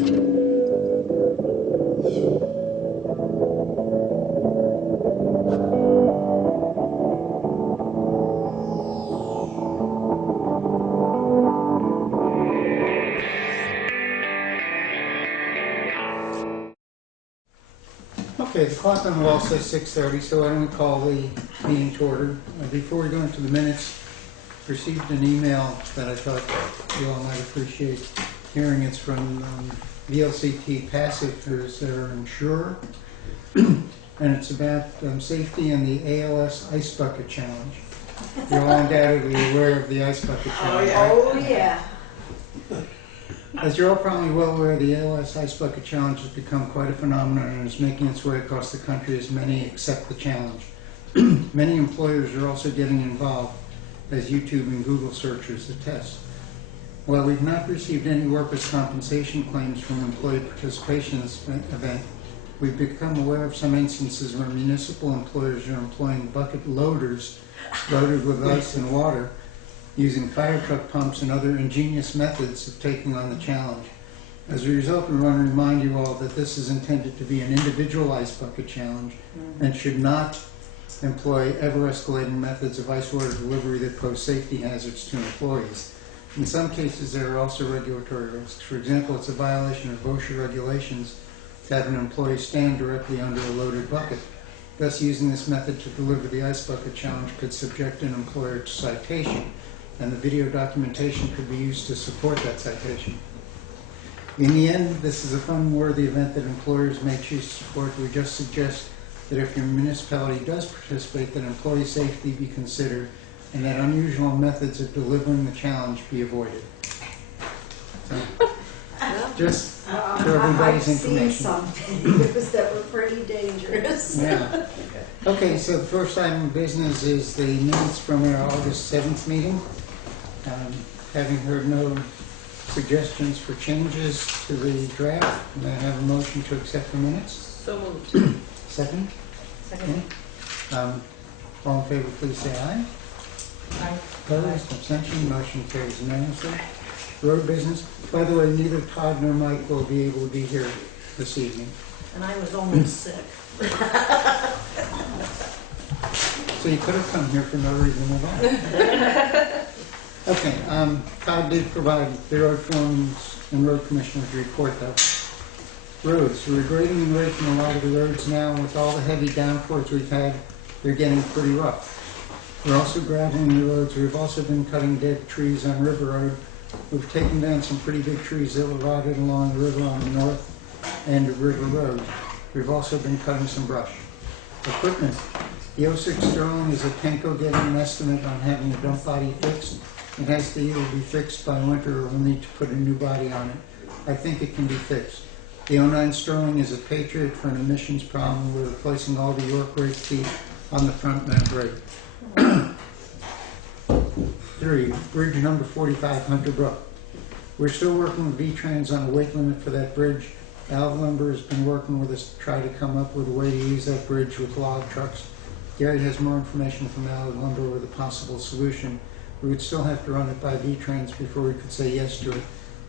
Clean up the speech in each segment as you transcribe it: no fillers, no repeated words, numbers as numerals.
Okay, the clock on the wall says 6:30, so why don't we call the meeting to order. Before we go into the minutes, received an email that I thought you all might appreciate hearing. It's from VLCT Passive, who's their insurer, and it's about safety and the ALS Ice Bucket Challenge. You're all undoubtedly aware of the Ice Bucket Challenge. Oh yeah. As you're all probably well aware, the ALS Ice Bucket Challenge has become quite a phenomenon and is making its way across the country as many accept the challenge. Many employers are also getting involved, as YouTube and Google searchers attest. While we've not received any workers' compensation claims from employee participation in this event, we've become aware of some instances where municipal employers are employing bucket loaders loaded with ice and water, using fire truck pumps and other ingenious methods of taking on the challenge. As a result, we want to remind you all that this is intended to be an individual ice bucket challenge and should not employ ever-escalating methods of ice water delivery that pose safety hazards to employees. In some cases, there are also regulatory risks. For example, it's a violation of OSHA regulations to have an employee stand directly under a loaded bucket. Thus, using this method to deliver the ice bucket challenge could subject an employer to citation, and the video documentation could be used to support that citation. In the end, this is a fun-worthy event that employers may choose to support. We just suggest that if your municipality does participate, that employee safety be considered and that unusual methods of delivering the challenge be avoided. So, just for everybody's information. I've seen some videos that were pretty dangerous. Yeah. Okay, so the first item of business is the minutes from our August 7th meeting. Having heard no suggestions for changes to the draft, may I have a motion to accept the minutes? So moved. Second? Second. Okay. All in favor, please say aye. Aye. Opposed, abstention, motion carries unanimously. Road business. By the way, neither Todd nor Mike will be able to be here this evening. And I was almost sick. So you could have come here for no reason at all. Okay, Todd did provide the road forms and road commissioner's report though. Roads. We're grading and raking a lot of the roads now. With all the heavy downpours we've had, they're getting pretty rough. We're also graveling the roads. We've also been cutting dead trees on River Road. We've taken down some pretty big trees that were rotted along the river on the north end of River Road. We've also been cutting some brush. Equipment. The 06 Sterling is a Kenco getting an estimate on having a dump body fixed. It has to either be fixed by winter or we'll need to put a new body on it. I think it can be fixed. The 09 Sterling is a Patriot for an emissions problem. We're replacing all the York rake feet on the front mount rake. 3. Bridge number 45, Hunter Brook. We're still working with V-Trans on a weight limit for that bridge. Al Lumber has been working with us to try to come up with a way to use that bridge with log trucks. Gary has more information from Al Lumber with a possible solution. We would still have to run it by V-Trans before we could say yes to it.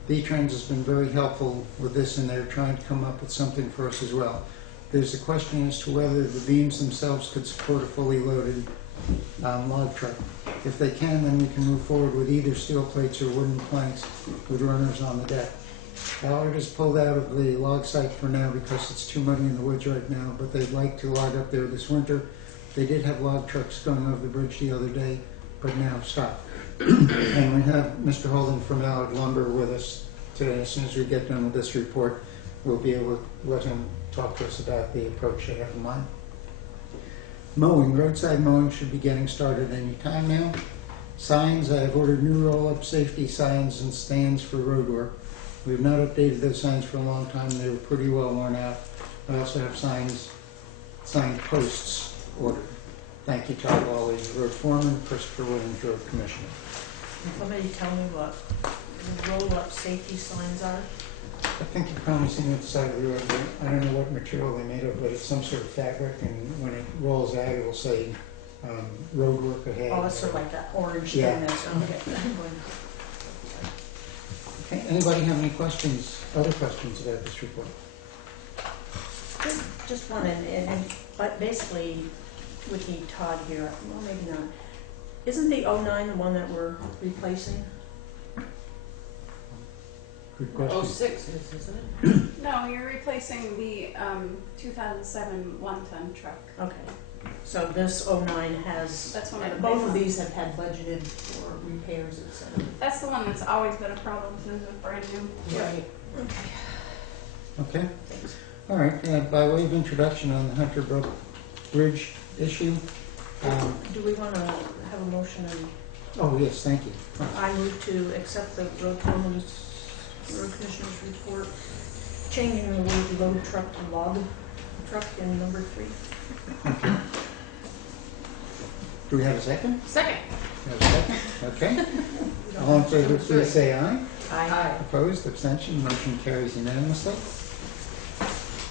V-Trans has been very helpful with this, and they're trying to come up with something for us as well. There's a question as to whether the beams themselves could support a fully loaded log truck. If they can, then we can move forward with either steel plates or wooden planks with runners on the deck. Ballard has pulled out of the log site for now because it's too muddy in the woods right now, but they'd like to log up there this winter. They did have log trucks going over the bridge the other day, but now stopped. And we have Mr. Holden from Allard Lumber with us today. As soon as we get done with this report, we'll be able to let him talk to us about the approach they have in mind. Mowing. Roadside mowing should be getting started any time now. Signs. I have ordered new roll-up safety signs and stands for road work. We have not updated those signs for a long time. They were pretty well worn out. I also have signed posts ordered. Thank you, Todd Lawley, road foreman, Christopher Williams, road commissioner. Somebody tell me what roll-up safety signs are? I think you've probably seen it at the side of the road. I don't know what material they made of, but it's some sort of fabric, and when it rolls out, it will say road work ahead. Oh, it's sort of like that orange Yeah. thing that's okay. Okay, anybody have any questions, other questions about this report? Just one, but basically, would need Todd here, well, maybe not. Isn't the '09 the one that we're replacing? Good question. 06 is, isn't it? No, you're replacing the 2007 one-ton truck. Okay, so this '09 has, That's one of the both big of ones. these have had budgeted for repairs, et cetera. That's the one that's always been a problem since it's brand new. Right. Okay. Okay, Thanks. all right, by way of introduction on the Hunter Brook Bridge issue, Do we want to have a motion and oh, yes, thank you. I move to accept the road commissioner's report, changing the word load truck to log truck in number 3. Okay. Do we have a second? Second. We have a second, okay. All in favor, please say aye. Aye. Opposed, abstention, motion carries unanimously.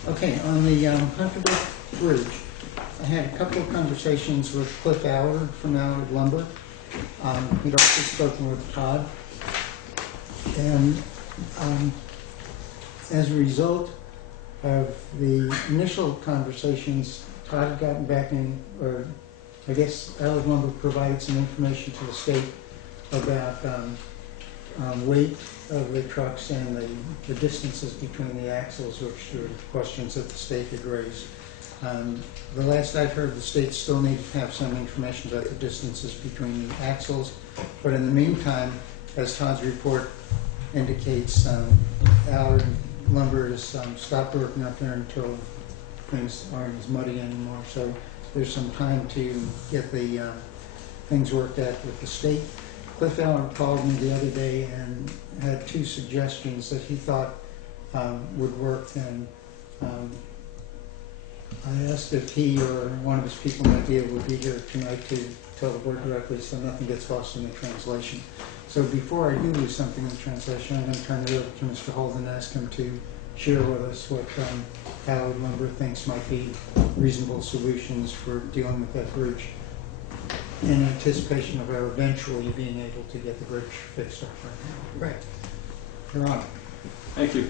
Okay, on the Hunter Brook Bridge, I had a couple of conversations with Cliff Allard from Allard Lumber. He'd also spoken with Todd. And as a result of the initial conversations, Todd had gotten back in, or I guess Allard Lumber provided some information to the state about weight of the trucks and the distances between the axles, which were questions that the state had raised. The last I've heard, the state still needs to have some information about the distances between the axles, but in the meantime, as Todd's report indicates, Allard Lumber has stopped working up there until things aren't as muddy anymore, so there's some time to get the things worked out with the state. Cliff Allard called me the other day and had 2 suggestions that he thought would work, and I asked if he or one of his people might be able to be here tonight to tell the board directly so nothing gets lost in the translation. So before I do lose something in the translation, I'm going to turn it over to Mr. Holden and ask him to share with us what Allard Lumber thinks might be reasonable solutions for dealing with that bridge in anticipation of our eventually being able to get the bridge fixed up right now. Right. You're on. Thank you.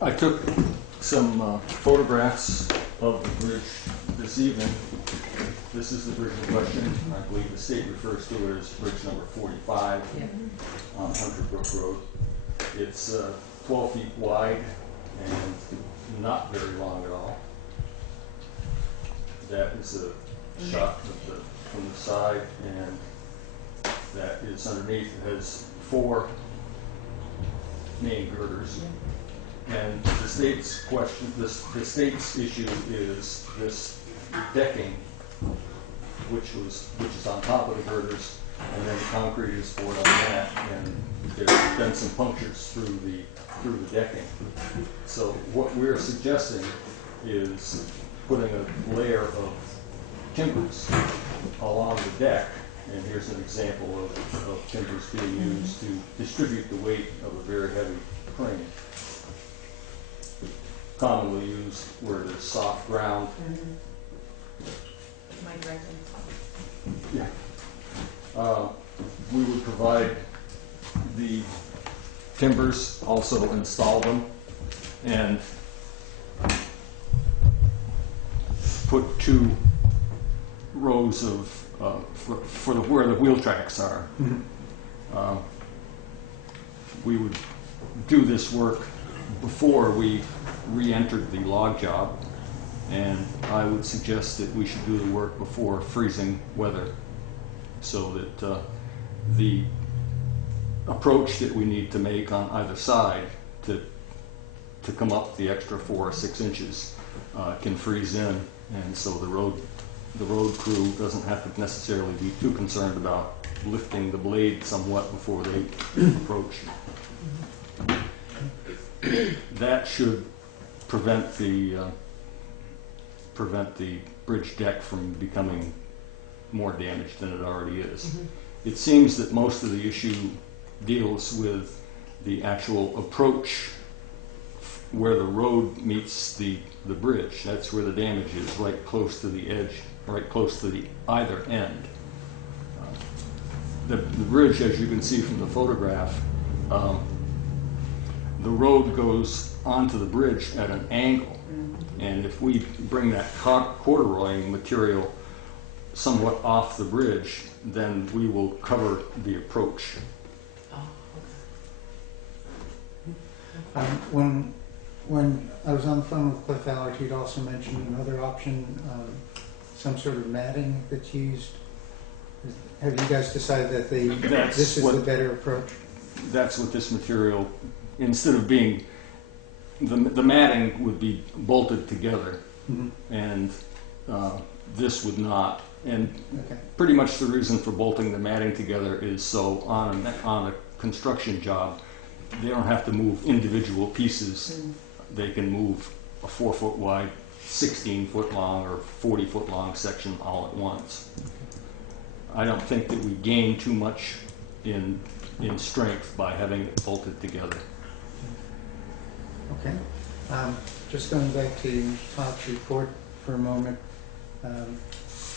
I took some photographs of the bridge this evening. This is the bridge in question. I believe the state refers to it as bridge number 45 on Hunter Brook Road. It's 12 feet wide and not very long at all. That is a shot of from the side, and that is underneath. It has 4 main girders. And the state's question, the state's issue is this decking, which is on top of the girders, and then the concrete is poured on that, and there's been some punctures through the decking. So what we're suggesting is putting a layer of timbers along the deck, and here's an example of timbers being used to distribute the weight of a very heavy crane. Commonly used where there's soft ground. My dragon. Yeah. We would provide the timbers, also install them, and put 2 rows of for where the wheel tracks are. Mm-hmm. We would do this work before we re-entered the log job, and I would suggest that we should do the work before freezing weather, so that the approach that we need to make on either side to come up the extra 4 or 6 inches can freeze in, and so the road crew doesn't have to necessarily be too concerned about lifting the blade somewhat before they approach. That should prevent the bridge deck from becoming more damaged than it already is. Mm-hmm. It seems that most of the issue deals with the actual approach where the road meets the bridge. That's where the damage is, right close to the edge, right close to the either end. the bridge, as you can see from the photograph, the road goes onto the bridge at an angle. And if we bring that corduroying material somewhat off the bridge, then we will cover the approach. When I was on the phone with Cliff Allard, he'd also mentioned another option, some sort of matting that's used. Have you guys decided that this is the better approach? That's what this material, instead of being, the matting would be bolted together, Mm-hmm. and this would not. And Okay. pretty much the reason for bolting the matting together is so on a construction job, they don't have to move individual pieces. They can move a 4-foot wide, 16-foot long, or 40-foot long section all at once. I don't think that we gain too much in strength by having it bolted together. Okay. Just going back to Todd's report for a moment,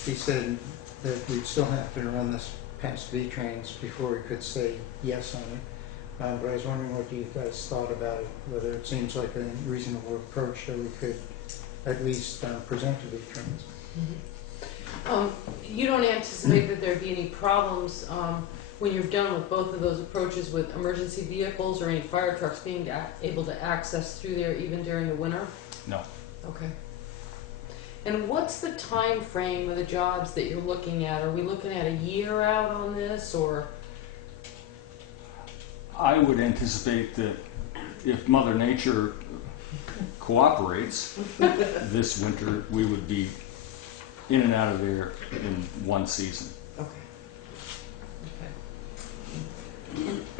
he said that we'd still have to run this past V-Trains before we could say yes on it. But I was wondering what you guys thought about it, whether it seems like a reasonable approach that we could at least present to V-Trains. You don't anticipate that there'd be any problems when you're done with both of those approaches with emergency vehicles or any fire trucks being able to access through there even during the winter? No. Okay. And what's the time frame of the jobs that you're looking at? Are we looking at a year out on this, or? I would anticipate that if Mother Nature cooperates, this winter we would be in and out of there in one season. Okay.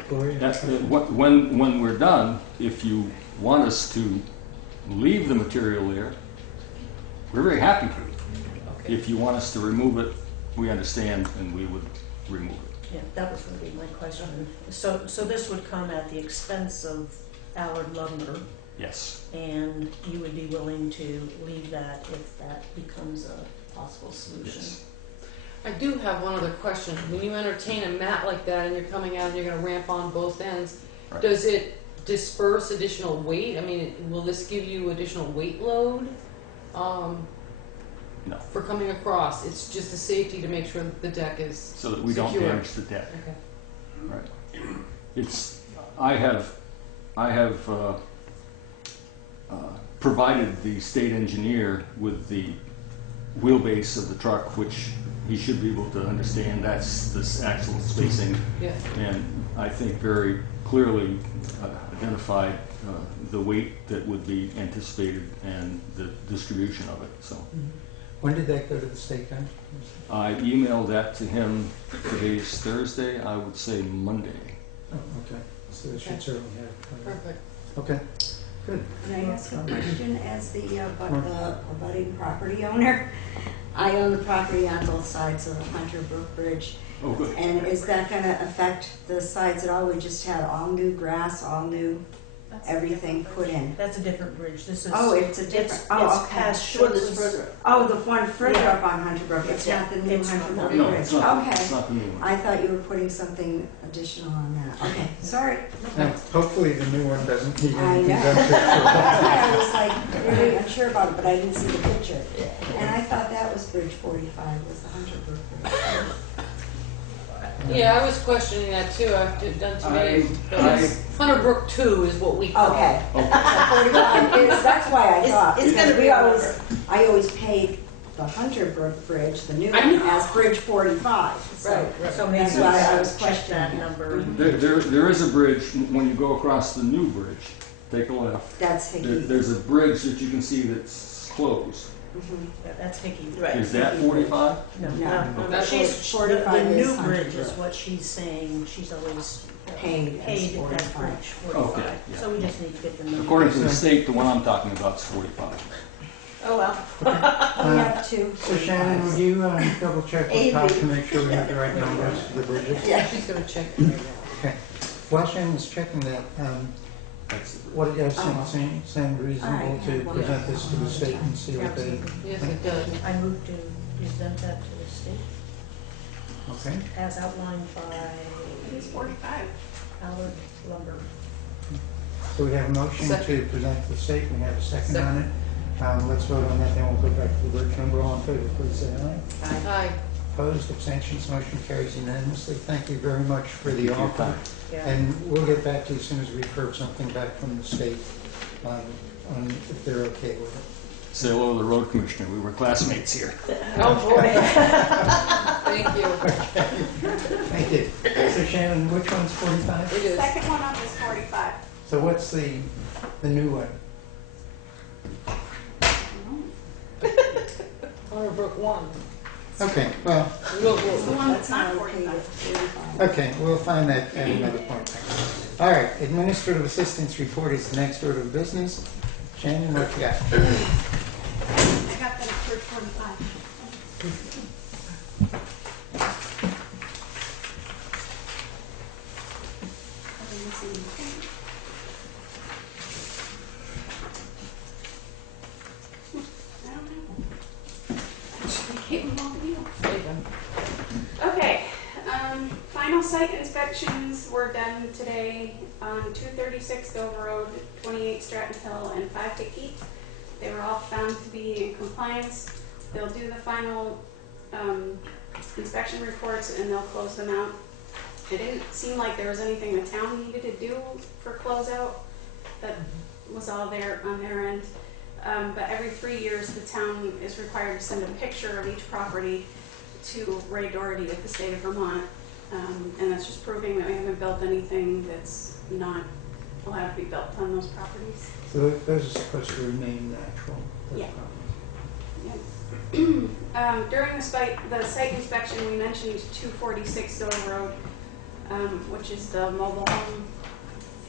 Gloria? When we're done, if you want us to leave the material there, we're very happy to. Okay. If you want us to remove it, we understand, and we would remove it. Yeah, that was going to be my question. So this would come at the expense of Allard Lumber, Yes. and you would be willing to leave that if that becomes a possible solution? Yes. I do have one other question. When you entertain a mat like that and you're coming out and you're going to ramp on both ends, Right. does it disperse additional weight? I mean, will this give you additional weight load No. for coming across? It's just a safety to make sure that the deck is So that we don't secure. damage the deck. Okay. Right. I have provided the state engineer with the wheelbase of the truck, which he should be able to understand. That's this axle spacing, Yeah. and I think very clearly identified the weight that would be anticipated and the distribution of it. So When did that go to the state then? I emailed that to him. Today's Thursday. I would say Monday. Oh, okay. So they should certainly have. Perfect. Okay, good. Can I ask a question as the abutting property owner? I own the property on both sides of the Hunter Brook Bridge. Oh, good. And is that gonna affect the sides at all? We just had all new grass, all new everything put in. That's a different bridge. This is. Oh, it's a different, oh, It's okay. past Shortlands. Oh, the one further Yeah. up on Hunter Brook, it's Yeah, not the new it's Hunter not. Brook No, Bridge? it's not. Okay. It's not the new one. I thought you were putting something additional on that. Okay, sorry. Now, hopefully the new one doesn't need I anything know. done to it. That's why I was like really unsure about it, but I didn't see the picture. And I thought that was Bridge 45, was the Hunter Brook Bridge. Yeah, I was questioning that too. I've done too many. I- Hunter Brook 2 is what we call it. Okay. 45 is, that's why I thought. It's because gonna be I always paid the Hunter Brook Bridge, the new I one, know. as Bridge 45. So Right. So maybe That's why I was check questioning that it. number. There is a bridge, when you go across the new bridge, take a left. That's Hickey. There's a bridge that you can see that's closed. Mhm. Yeah, that's Hickey. Is that 45? No, No. no, That's she's, 45 the is new Hunter bridge is Brook. what she's saying, she's always Paid as paid at 45. bridge 45. Okay, yeah. So we just need to get the number. According to the state, the one I'm talking about is 45. Oh, well. We have two. So Shannon, would you double check with Todd to make sure we have the right numbers for the bridges? Yeah. She's going to check it right now. Okay. While Shannon's checking that, That's the bridge. what do you guys think sound reasonable Alright, to yeah. present this to the state and see what they... Yes, it does. I move to present that to the state. Okay, as outlined by It is 45. Howard Lumber. so we have a motion to Second. present to the state, we have a second Second. on it. Let's vote on that, then we'll go back to the vote number. All in favor, please say aye. Aye. Opposed, abstentions, motion carries unanimously. Thank you very much for the Thank you. offer. Yeah. And we'll get back to you as soon as we've heard something back from the state on if they're okay with it. Say hello to the road commissioner. We were classmates here. Oh, boy. Thank you. Thank you. So Shannon, which one's 45? It is. Second one up is 45. So what's the new one? Hunter Brook 1. Okay, well, We'll, It's the we'll, one that's not on 45. 45. okay, we'll find that at another point. All right, administrative assistance report is the next order of business. Shannon, what you got? I got that at 45. Are they missing anything? I don't know. I should have gave them all to you. there you go. Okay, final site inspections were done today on 236 Dover Road, 28 Stratton Hill, and 5 Hickey. They were all found to be in compliance. They'll do the final inspection reports and they'll close them out. It didn't seem like there was anything the town needed to do for closeout. That was all there on their end. But every 3 years, the town is required to send a picture of each property to Ray Doherty at the state of Vermont. And that's just proving that we haven't built anything that's not allowed to be built on those properties. So those are supposed to remain natural. those Yeah. properties. During the site inspection, we mentioned 246 Dover Road, which is the mobile home.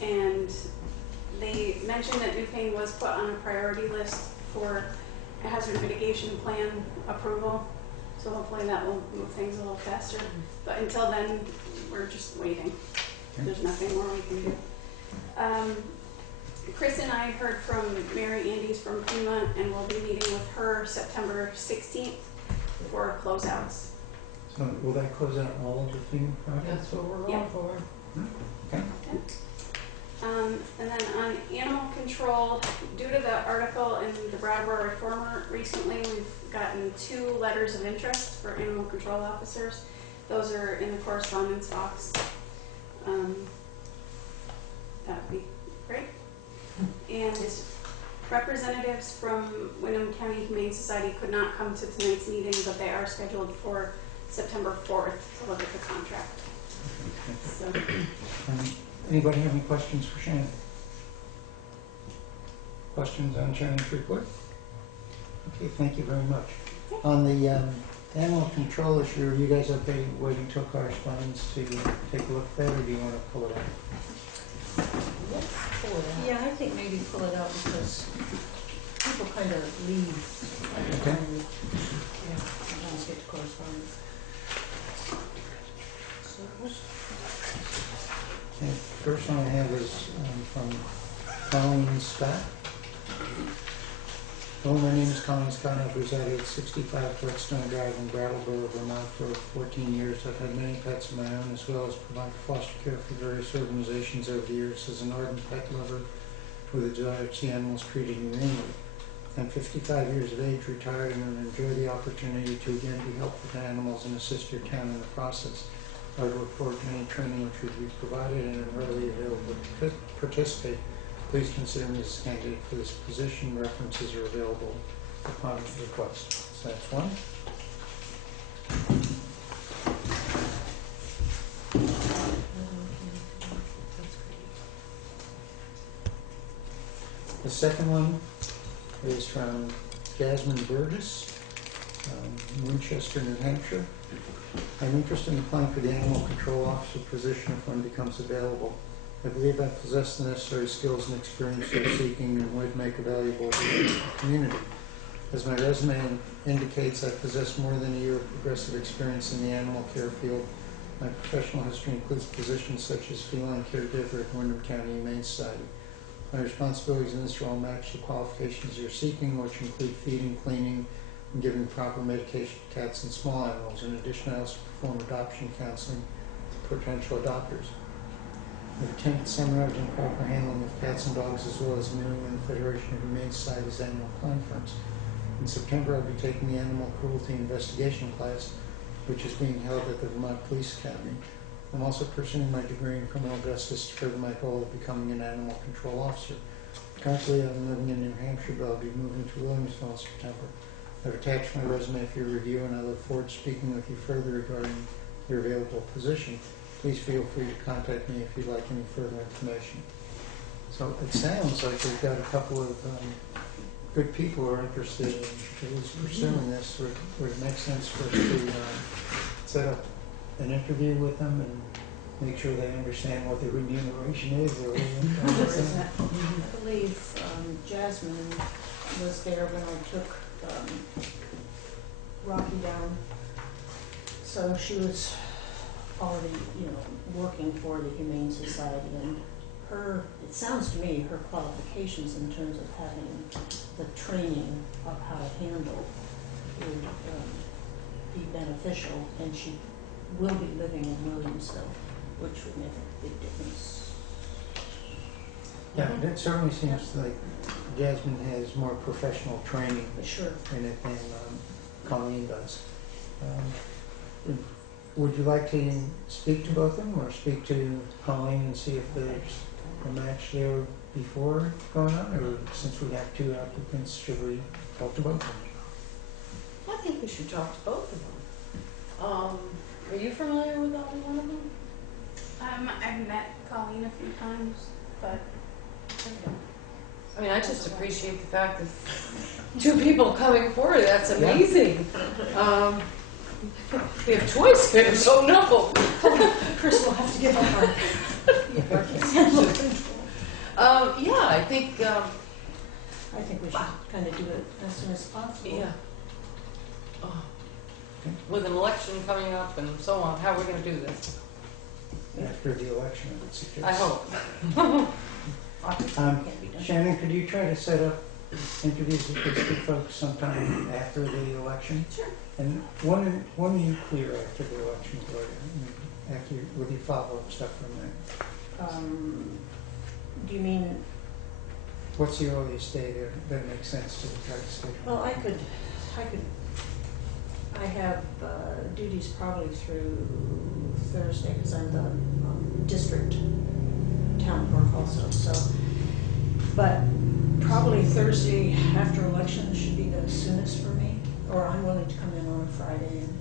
And they mentioned that Newfane was put on a priority list for a hazard mitigation plan approval. So hopefully that will move things a little faster. But until then, we're just waiting. There's nothing more we can do. Chris and I heard from Mary Andes from FEMA, and we'll be meeting with her September 16th for closeouts. So will that close out all of the FEMA projects? That's what we're Yeah. going for. Okay. And then on animal control, due to the article in the Brattleboro Reformer recently, we've gotten 2 letters of interest for animal control officers. Those are in the correspondence box. That would be great. And representatives from Wyndham County Humane Society could not come to tonight's meeting, but they are scheduled for September 4th to look at the contract. So, Anybody have any questions for Shannon? Questions on Shannon's report? Okay, thank you very much. On the animal control issue, are you guys okay waiting till correspondence to take a look at that, or do you want to pull it out? Let's pull it out. Yeah, I think maybe pull it out because people kind of leave. Okay. Yeah, once get to correspondence. Okay, first one I have is from Colleen Scott. Hello, my name is Colleen Scott. I've resided at 65 Whetstone Drive in Brattleboro, Vermont for 14 years. I've had many pets of my own, as well as provided foster care for various organizations over the years. As an ardent pet lover with a desire to see animals treated humanely, I'm 55 years of age, retired, and enjoy the opportunity to again be helpful to animals and assist your town in the process. I would look forward to any training which would be provided and am readily available to participate. Please consider me as a candidate for this position. References are available upon request. So that's one. The second one is from Jasmine Burgess, Winchester, New Hampshire. I'm interested in applying for the animal control officer position if one becomes available. I believe I possess the necessary skills and experience for seeking and would make a valuable addition to the community. As my resume indicates, I possess more than a year of progressive experience in the animal care field. My professional history includes positions such as feline caregiver at Wyndham County Humane Society. My responsibilities in this role match the qualifications you're seeking, which include feeding, cleaning, and giving proper medication to cats and small animals. In addition, I also perform adoption counseling to potential adopters. I've attended seminars on proper handling of cats and dogs, as well as the New England Federation of Humane Society's annual conference. In September, I'll be taking the Animal Cruelty Investigation class, which is being held at the Vermont Police Academy. I'm also pursuing my degree in criminal justice to further my goal of becoming an animal control officer. Currently, I'm living in New Hampshire, but I'll be moving to Williamsville in September. I've attached my resume for your review, and I look forward to speaking with you further regarding your available position. Please feel free to contact me if you'd like any further information. So it sounds like we've got a couple of good people who are interested in at least pursuing this. Would it make sense for us to set up an interview with them and make sure they understand what the remuneration is? Or I believe Jasmine was there when I took Rocky down. So she was already, working for the Humane Society, and it sounds to me, her qualifications in terms of having the training of how to handle would be beneficial, and she will be living in Williamsville, which would make a big difference. Yeah, it certainly seems like Jasmine has more professional training Sure. in it than Colleen does. Would you like to speak to both of them, or speak to Colleen and see if there's a match there before going on, or since we have two applicants, should we talk to both of them? I think we should talk to both of them. Are you familiar with either one of them? I've met Colleen a few times, but I mean, I just appreciate the fact that two people coming forward, that's amazing. We have choice there, so no. Chris will have to give up our Yeah, I think, I think we should kind of do it as soon as possible. yeah. With an election coming up and so on, how are we going to do this? After the election, I would suggest. I hope. Can't be done. Shannon, could you try to set up interviews with these two folks sometime after the election? Sure. And when are you clear after the election, Gloria? With your follow-up stuff from there? Do you mean, What's the earliest day that makes sense to try to schedule? well, I have duties probably through Thursday, because I'm the district town clerk also, so. But probably Thursday after election should be the soonest for me, or I'm willing to come in on a Friday. And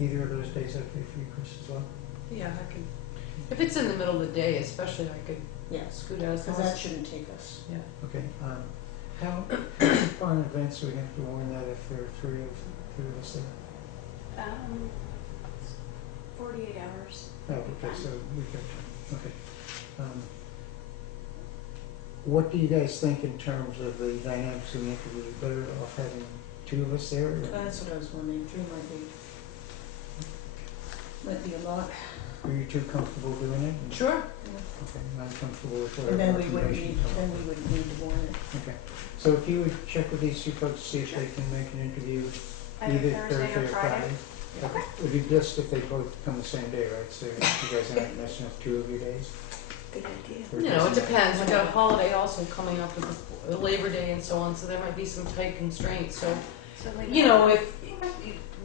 Either of those days okay for you, Chris, as well? Yeah, I could. If it's in the middle of the day, especially, I could yes, scoot out. because that shouldn't take us. Yeah. Okay. How far in advance do we have to warn that if there are three of us there? 48 hours. Oh, okay, so we got, okay. What do you guys think in terms of the dynamics of the interview? Better off having two of us there? Or? That's what I was wondering. 3 might be a lot. Are you two comfortable doing it? Sure. Okay, I'm comfortable with And whatever then we wouldn't need, recommendation. to warn it. Okay, so if you would check with these two folks, see if they can make an interview Either either Thursday or Friday. Okay. It would be best if they both come the same day, right? So you guys aren't messing up 2 of your days? Good idea. Or You know, it doesn't depends. We've got a holiday also coming up with the Labor Day and so on, so there might be some tight constraints. So, So like, you know, if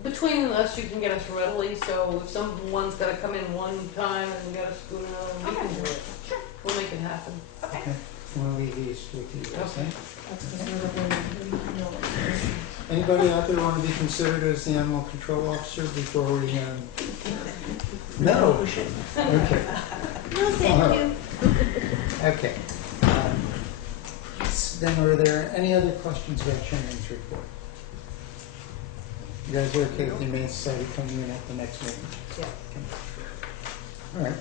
between us, you can get us readily. So if someone's got to come in one time and we got to scoot another, we can do it. Sure. We'll make it happen. Okay. Okay, we'll leave these with you guys. Okay. That's the sort of thing. Anybody out there want to be considered as the animal control officer before we, No? Okay. No, thank you. Okay. Then are there any other questions about Shannon's report? You guys are okay with the Humane Society coming in at the next meeting? Yeah. All right.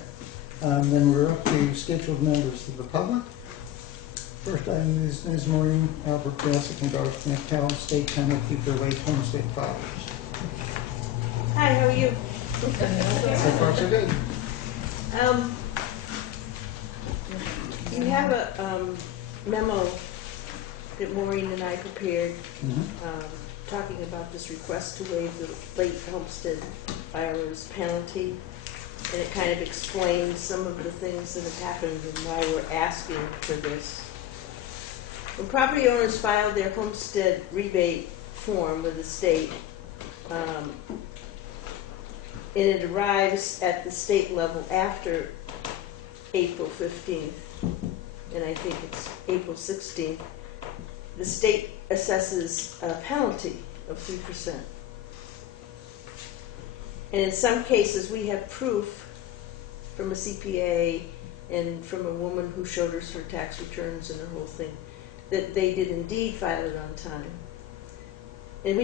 Then we're up to scheduled members of the public. First item is Ms. Maureen Albert Bassett and Garth McTell, State Penalty for Late Homestead Fathers. Hi, how are you? So far, so good. You have a memo that Maureen and I prepared, Mhm. talking about this request to waive the late homestead filer's penalty. And it kind of explains some of the things that have happened and why we're asking for this. When property owners file their homestead rebate form with the state, and it arrives at the state level after April 15th, and I think it's April 16th, the state assesses a penalty of 3%. And in some cases, we have proof from a CPA and from a woman who showed us her tax returns and her whole thing, that they did indeed file it on time. And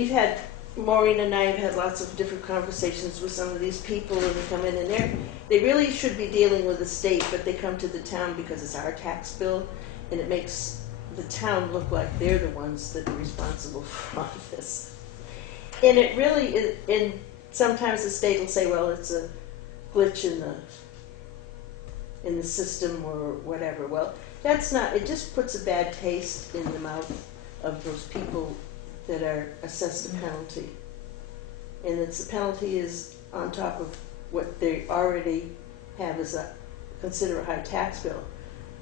Maureen and I have had lots of different conversations with some of these people, and they come in and they really should be dealing with the state, but they come to the town because it's our tax bill, and it makes the town look like they're the ones that are responsible for all of this. And it really is, and sometimes the state will say, well, it's a glitch in the system or whatever. Well, that's not, it just puts a bad taste in the mouth of those people that are assessed a penalty. And the penalty is on top of what they already have as consider a high tax bill.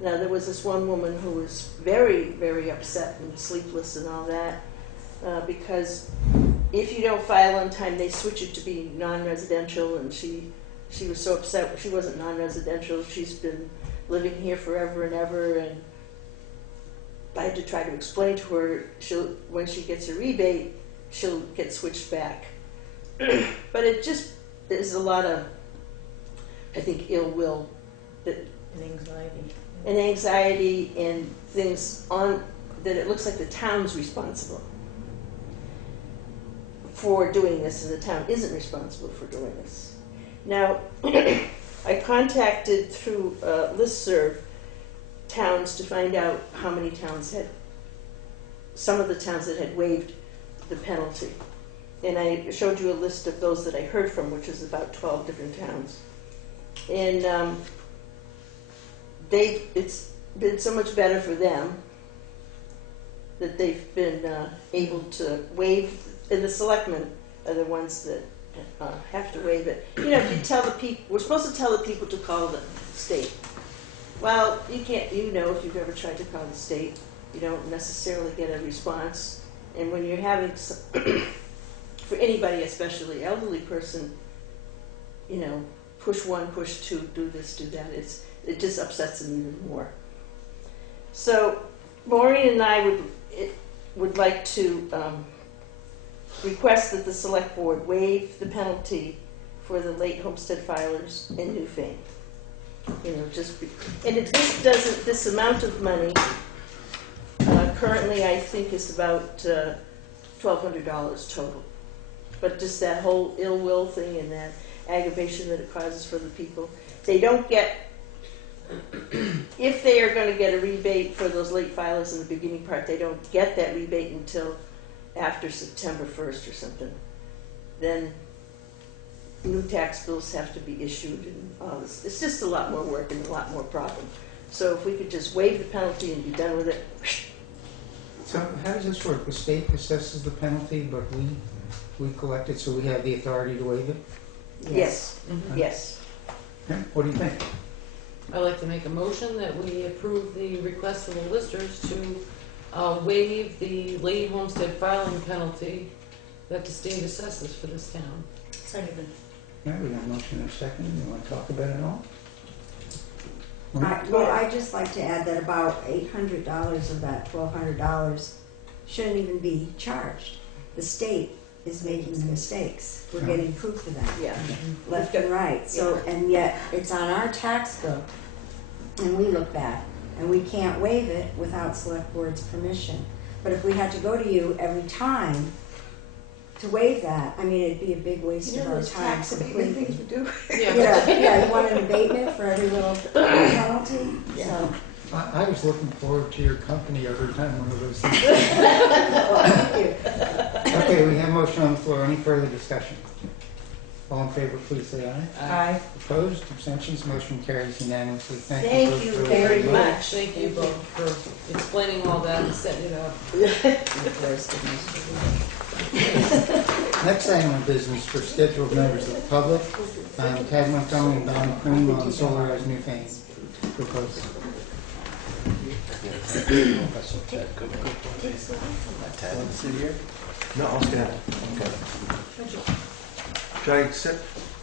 Now, there was this one woman who was very, very upset and sleepless and all that, because if you don't file on time, they switch it to be non-residential, and she was so upset. She wasn't non-residential. She's been living here forever and ever, and I had to try to explain to her, when she gets a rebate, she'll get switched back. But it just, there's a lot of, I think, ill will and anxiety and things on that it looks like the town's responsible for doing this, and the town isn't responsible for doing this. Now, I contacted through listserv towns to find out how many towns some of the towns that had waived the penalty. And I showed you a list of those that I heard from, which is about 12 different towns. And it's been so much better for them that they've been able to waive, and the selectmen are the ones that have to waive it. You know, if you tell the people, we're supposed to tell the people to call the state. Well, you can't, if you've ever tried to call the state, you don't necessarily get a response. And when you're having, for anybody, especially elderly person, push one, push two, do this, do that, it just upsets them even more. So Maureen and I would like to request that the select board waive the penalty for the late homestead filers in Newfane. This amount of money currently I think is about $1,200 total. But just that whole ill will thing and that aggravation that it causes for the people, they don't get, if they are going to get a rebate for those late filers in the beginning part, they don't get that rebate until after September 1st or something. Then new tax bills have to be issued and all this. It's just a lot more work and a lot more problem. So if we could just waive the penalty and be done with it. So how does this work? The state assesses the penalty, but we collect it, so we have the authority to waive it? Yes. Mhm. Yes. Okay. What do you think? I'd like to make a motion that we approve the request of the listers to waive the late homestead filing penalty that the state assesses for this town. Second. Yeah, we have a motion and a second. You want to talk about it all? Well, I'd just like to add that about $800 of that $1,200 shouldn't even be charged. The state is making the mistakes. We're getting proof of that. Yeah. Left and right. So, and yet it's on our tax bill, and we look bad, and we can't waive it without select board's permission. But if we had to go to you every time to waive that, I mean, it'd be a big waste of our time. abatement things we do. Yeah, you want an abatement for every little penalty? So, I was looking forward to your company every time one of those things. well, thank you. Okay, we have a motion on the floor. Any further discussion? All in favor, please say aye. Aye. Opposed, abstentions, motion carries unanimously. Thank both you for very your- much. Thank you both for explaining all that and setting it up. Next item of business for scheduled members of the public, Tad Montgomery and Don Cream on Solarized Newfane proposal. Ted, sit here? No, I'll stand. Okay. Should I sit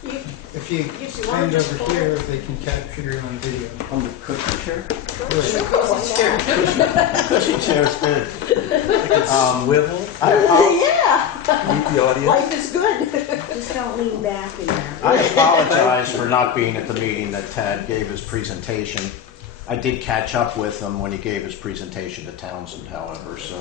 If you stand over here, they can capture you on video. on the cushion chair? Good. Cushion chair's good. I can swivel. Yeah, Meet the audience. life is good. Just don't lean back in there. I apologize for not being at the meeting that Tad gave his presentation. I did catch up with him when he gave his presentation to Townsend, however, so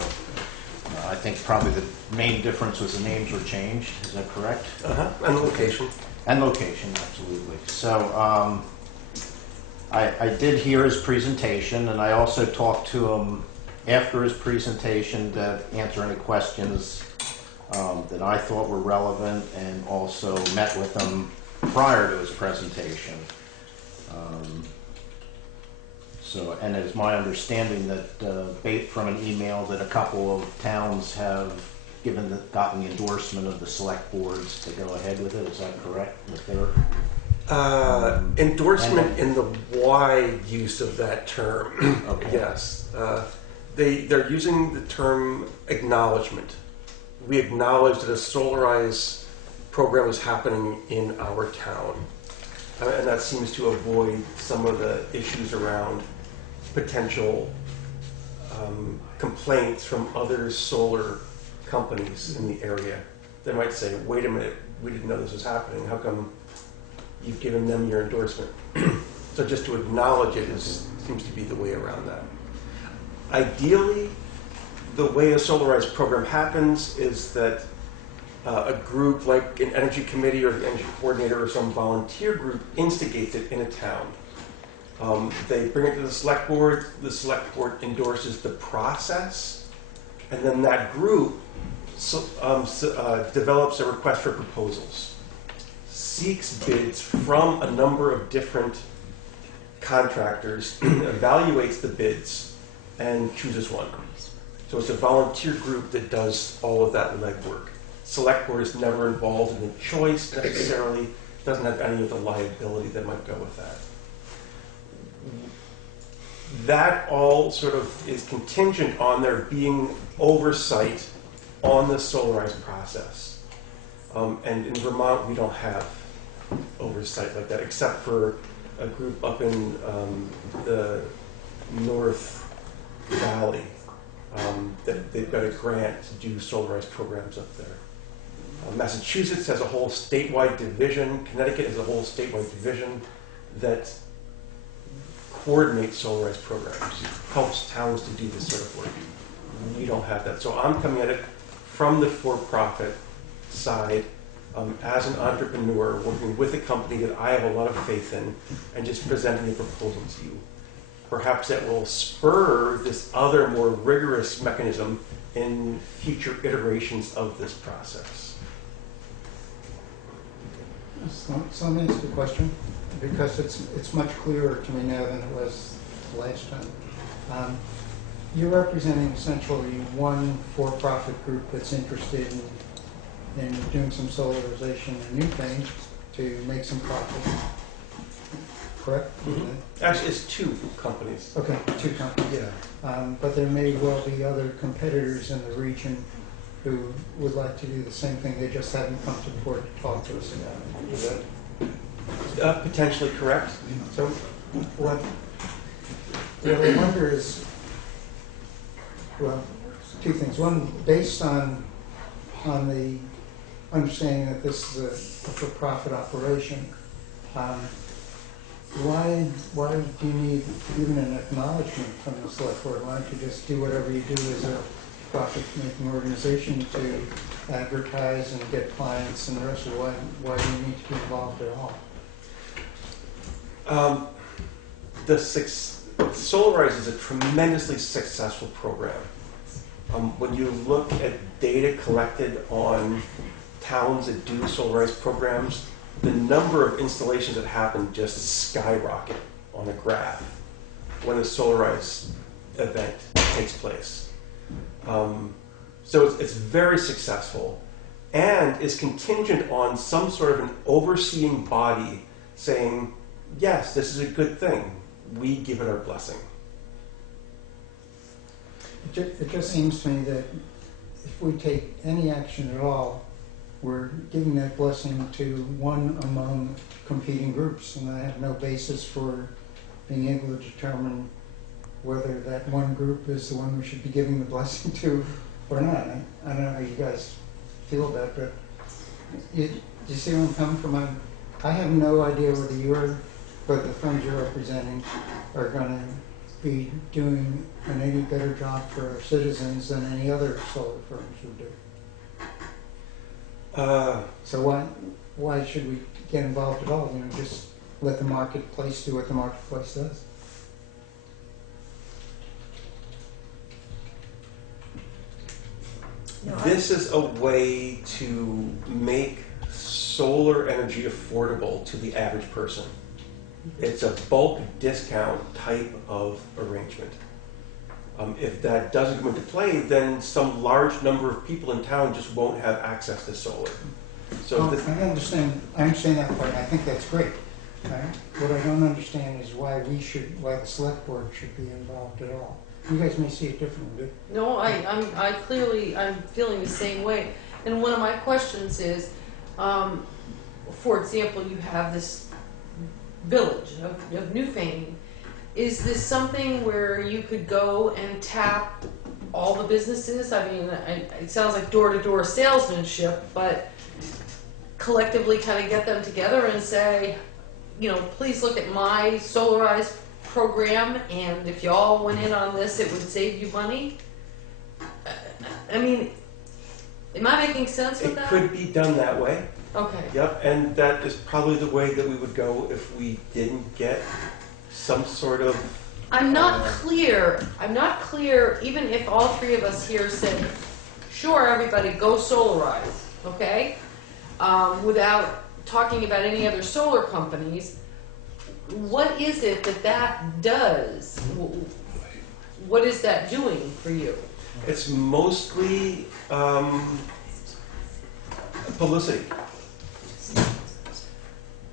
I think probably the main difference was the names were changed. Is that correct? And the location. And location, absolutely. So I did hear his presentation, and I also talked to him after his presentation to answer any questions that I thought were relevant, and also met with him prior to his presentation. And it's my understanding that from an email that a couple of towns have gotten the endorsement of the select boards to go ahead with it. Is that correct? With their Endorsement in the wide use of that term. Okay. Yes. They're using the term acknowledgement. We acknowledge that a Solarize program is happening in our town. And that seems to avoid some of the issues around potential complaints from other solar companies in the area. They might say, wait a minute, we didn't know this was happening. How come you've given them your endorsement? So just to acknowledge it seems to be the way around that. Ideally, the way a Solarize program happens is that a group like an energy committee or the energy coordinator or some volunteer group instigates it in a town. They bring it to the select board endorses the process, and then that group develops a request for proposals, seeks bids from a number of different contractors, evaluates the bids, and chooses one. So it's a volunteer group that does all of that legwork. Select board is never involved in the choice necessarily, doesn't have any of the liability that might go with that. That all sort of is contingent on there being oversight on the Solarize process. And in Vermont, we don't have oversight like that, except for a group up in the North Valley. That they've got a grant to do Solarize programs up there. Massachusetts has a whole statewide division. Connecticut has a whole statewide division that coordinates Solarize programs, helps towns to do this sort of work. We don't have that. So I'm coming at it from the for-profit side as an entrepreneur, working with a company that I have a lot of faith in, and just presenting a proposal to you. Perhaps that will spur this other more rigorous mechanism in future iterations of this process. So let me ask you a question, because it's much clearer to me now than it was the last time. You're representing essentially one for-profit group that's interested in doing some solarization in Newfane to make some profit. Correct? Mm-hmm. Actually, it's two companies. Okay, two companies. Yeah. But there may well be other competitors in the region who would like to do the same thing. They just haven't come to the board to talk to us about it. Is that Potentially correct. so? What I wonder is, well, two things. One, based on the understanding that this is a for-profit operation, why do you need even an acknowledgement from the select board? Why don't you just do whatever you do as a profit-making organization to advertise and get clients and the rest of it? Why do you need to be involved at all? Solarize is a tremendously successful program. When you look at data collected on towns that do Solarize programs, the number of installations that happen just skyrocket on a graph when a solarized event takes place. So it's very successful and is contingent on some sort of an overseeing body saying, yes, this is a good thing. We give it our blessing. It just seems to me that if we take any action at all, we're giving that blessing to one among competing groups, and I have no basis for being able to determine whether that one group is the one we should be giving the blessing to or not. I don't know how you guys feel about that, but you see where I'm coming from? I have no idea whether the firms you're representing are going to be doing an any better job for our citizens than any other solar firms would do. So why should we get involved at all? Just let the marketplace do what the marketplace does. This is a way to make solar energy affordable to the average person. It's a bulk discount type of arrangement. If that doesn't come into play, then some large number of people in town just won't have access to solar. So I understand that part. I think that's great. What I don't understand is why the select board should be involved at all. You guys may see it differently. No, I'm feeling the same way. And one of my questions is, for example, you have this village of Newfane. Is this something where you could go and tap all the businesses? I mean, it sounds like door-to-door salesmanship, but collectively kind of get them together and say, please look at my solarized program, and if y'all went in on this, it would save you money. I mean, am I making sense with that? It could be done that way. Okay. Yep, and that is probably the way that we would go if we didn't get some sort of... I'm not clear, even if all three of us here said, sure, everybody, go solarize, okay? Without talking about any other solar companies, what is it that does? What is that doing for you? It's mostly publicity.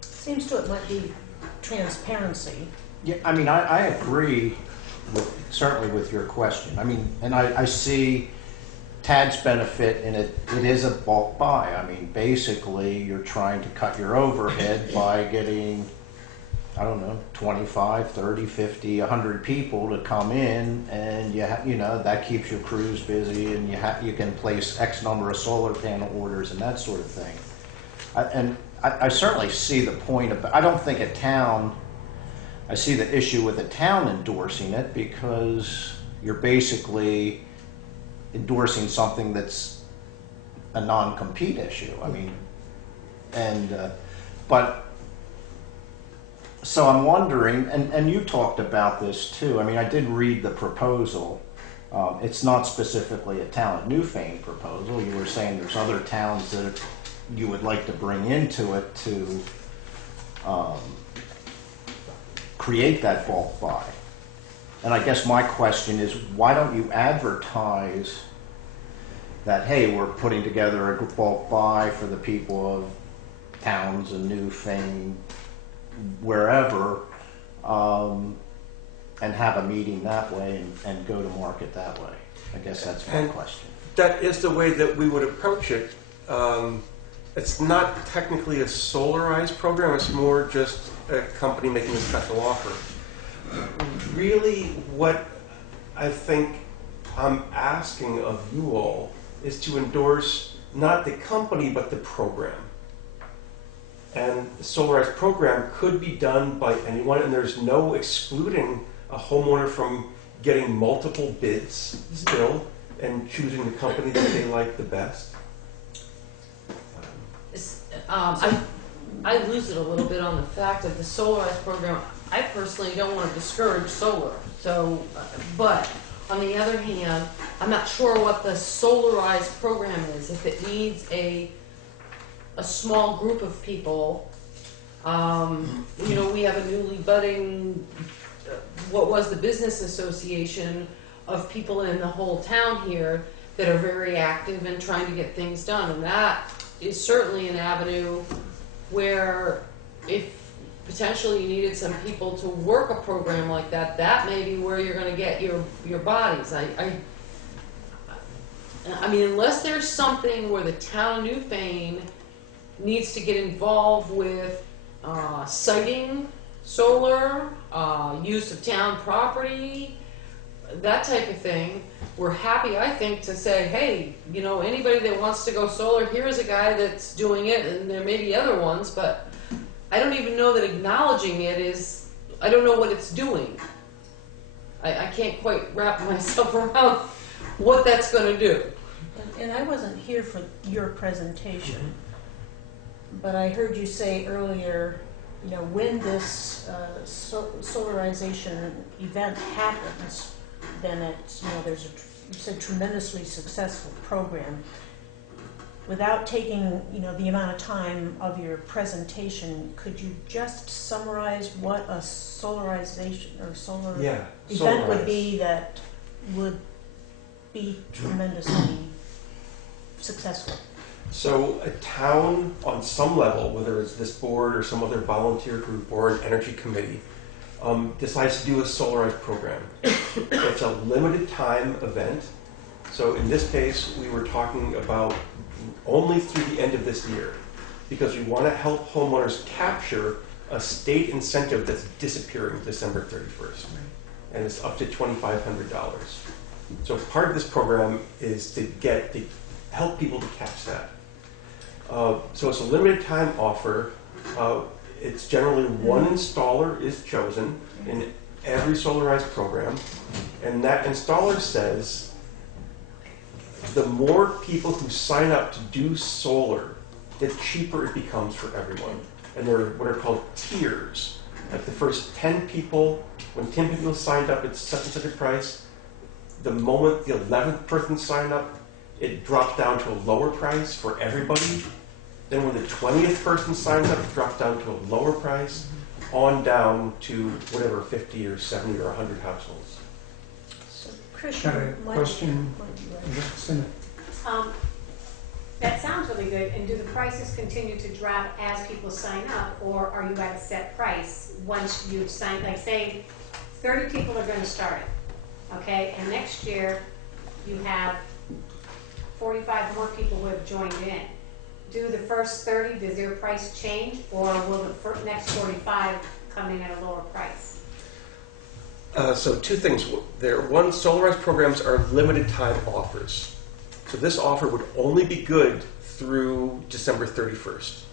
Seems to it might be transparency. Yeah, I mean, I agree certainly with your question. I mean, and I see Tad's benefit in it. It is a bulk buy. I mean, basically, you're trying to cut your overhead by getting, I don't know, 25, 30, 50, 100 people to come in, and that keeps your crews busy, and you can place X number of solar panel orders and that sort of thing. I certainly see the point of, I don't think a town, I see the issue with a town endorsing it, because you're basically endorsing something that's a non-compete issue. I mean, but so I'm wondering, and you talked about this too. I mean, I did read the proposal. It's not specifically a town of Newfane proposal. You were saying there's other towns that you would like to bring into it to create that bulk buy. And I guess my question is, why don't you advertise that, hey, we're putting together a bulk buy for the people of towns and Newfane, wherever, and have a meeting that way and go to market that way? I guess that's my question. That is the way that we would approach it. It's not technically a solarized program, it's more just a company making a special offer. Really, what I think I'm asking of you all is to endorse not the company, but the program. And the solarized program could be done by anyone, and there's no excluding a homeowner from getting multiple bids still and choosing the company that they like the best. I lose it a little bit on the fact of the solarized program. I personally don't want to discourage solar. So, but on the other hand, I'm not sure what the solarized program is. If it needs a small group of people You know, we have a newly budding, what was the business association of people in the whole town here that are very active and trying to get things done. And that is certainly an avenue where if potentially you needed some people to work a program like that, that may be where you're gonna get your bodies. I mean, unless there's something where the town of Newfane needs to get involved with siting solar, use of town property, that type of thing, we're happy, I think, to say, hey, you know, anybody that wants to go solar, here's a guy that's doing it, and there may be other ones, but I don't even know that acknowledging it is, I don't know what it's doing. I can't quite wrap myself around what that's going to do. And I wasn't here for your presentation, but I heard you say earlier, you know, when this solarization event happens, then it's, you know, there's you said tremendously successful program. Without taking, you know, the amount of time of your presentation, could you just summarize what a solarization or solar event would be that would be tremendously successful? So a town on some level, whether it's this board or some other volunteer group or an energy committee, decides to do a solarized program. It's a limited time event. So in this case, we were talking about only through the end of this year, because we want to help homeowners capture a state incentive that's disappearing December 31st. And it's up to $2,500. So part of this program is to help people to catch that. So it's a limited time offer. It's generally one installer is chosen in every solarized program, and that installer says the more people who sign up to do solar, the cheaper it becomes for everyone. And there are what are called tiers. Like the first 10 people, when 10 people signed up, it's such and such a price. The moment the 11th person signed up, it drops down to a lower price for everybody. Then when the 20th person signs up, it drops down to a lower price, on down to whatever, 50 or 70 or 100 households. So, Chris, Got a question? That sounds really good, and do the prices continue to drop as people sign up, or are you at a set price once you've signed, like say 30 people are gonna start it, okay, and next year you have 45 more people who have joined in. Do the first 30, does their price change, or will the next 45 come in at a lower price? So two things there. One, solarized programs are limited time offers. So this offer would only be good through December 31st.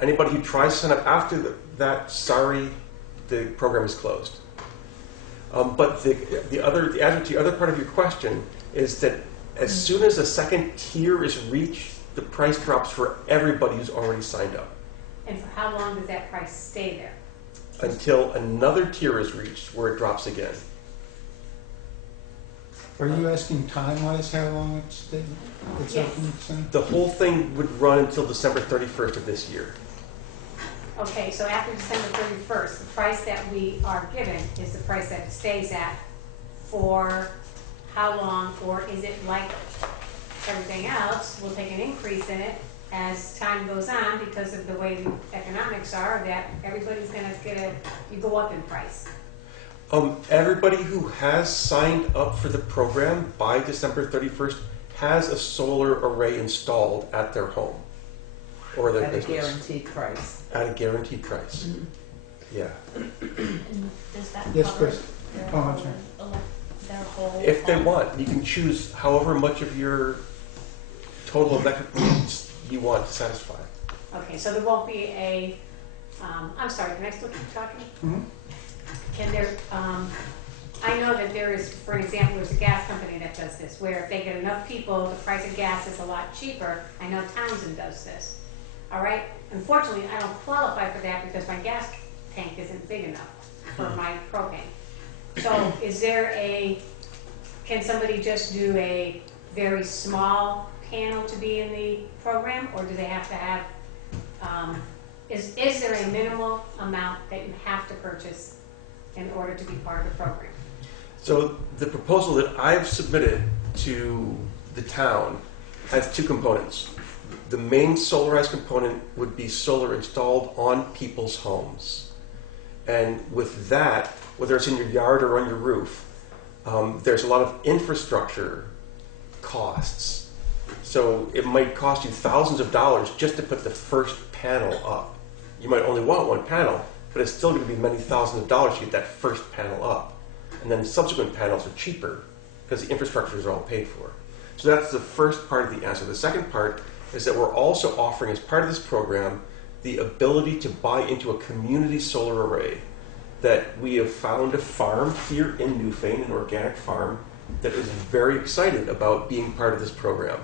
Anybody who tries to sign up after that, sorry, the program is closed. But the answer to the other part of your question is that as soon as a second tier is reached, the price drops for everybody who's already signed up. And for how long does that price stay there? Until another tier is reached where it drops again. Are you asking time-wise how long it's Yes. open? So? The whole thing would run until December 31st of this year. Okay, so after December 31st, the price that we are given is the price that it stays at for how long, or is it like everything else, we'll take an increase in it as time goes on because of the way the economics are, that everybody's gonna you go up in price? Everybody who has signed up for the program by December 31st has a solar array installed at their home or their business. At a guaranteed price. At a guaranteed price. Yeah. And does that Yes, cover Chris. their Oh, I'm whole, sorry. their whole If they home? want, you can choose however much of your total electric needs you want to satisfy. Okay, so there won't be a, I'm sorry, can I still keep talking? Mhm. Can there, I know that there is, for example, there's a gas company that does this, where if they get enough people, the price of gas is a lot cheaper. I know Townsend does this. All right? Unfortunately, I don't qualify for that because my gas tank isn't big enough for my propane. So is there can somebody just do a very small panel to be in the program, or do they have to have Is there a minimal amount that you have to purchase in order to be part of the program? So the proposal that I've submitted to the town has two components. The main solarized component would be solar installed on people's homes. And with that, whether it's in your yard or on your roof, there's a lot of infrastructure costs. So it might cost you thousands of dollars just to put the first panel up. You might only want one panel, but it's still going to be many thousands of dollars to get that first panel up. And then subsequent panels are cheaper because the infrastructure is all paid for. So that's the first part of the answer. The second part is that we're also offering, as part of this program, the ability to buy into a community solar array. That we have found a farm here in Newfane, an organic farm, that is very excited about being part of this program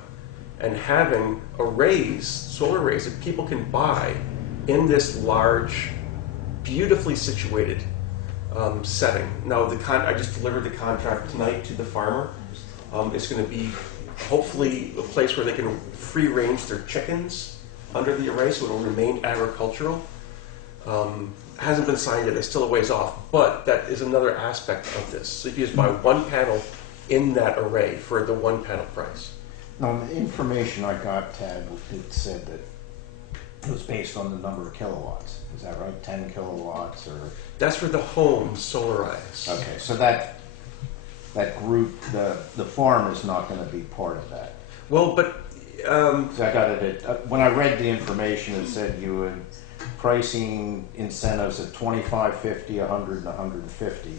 and having arrays, solar arrays that people can buy in this large, beautifully situated setting. Now, I just delivered the contract tonight to the farmer. It's going to be hopefully a place where they can free range their chickens under the array, so it will remain agricultural. Hasn't been signed yet, it's still a ways off, but that is another aspect of this. So you can just buy one panel in that array for the one panel price. Now, the information I got, Ted, it said that it was based on the number of kilowatts. Is that right? 10 kilowatts or? That's for the home solarized. Okay, so that group, the farm is not going to be part of that. Well, but 'Cause I got it at, when I read the information, it said you would pricing incentives at 25, 50, 100, and 150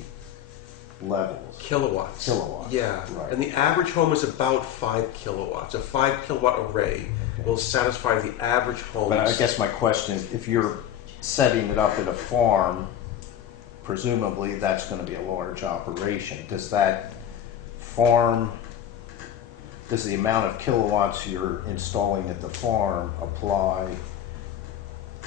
levels. kilowatts. Kilowatts. Yeah, Right. and the average home is about 5 kilowatts. A 5 kilowatt array will satisfy the average home. But I guess my question is, if you're setting it up at a farm, presumably that's going to be a large operation. Does that farm, does the amount of kilowatts you're installing at the farm apply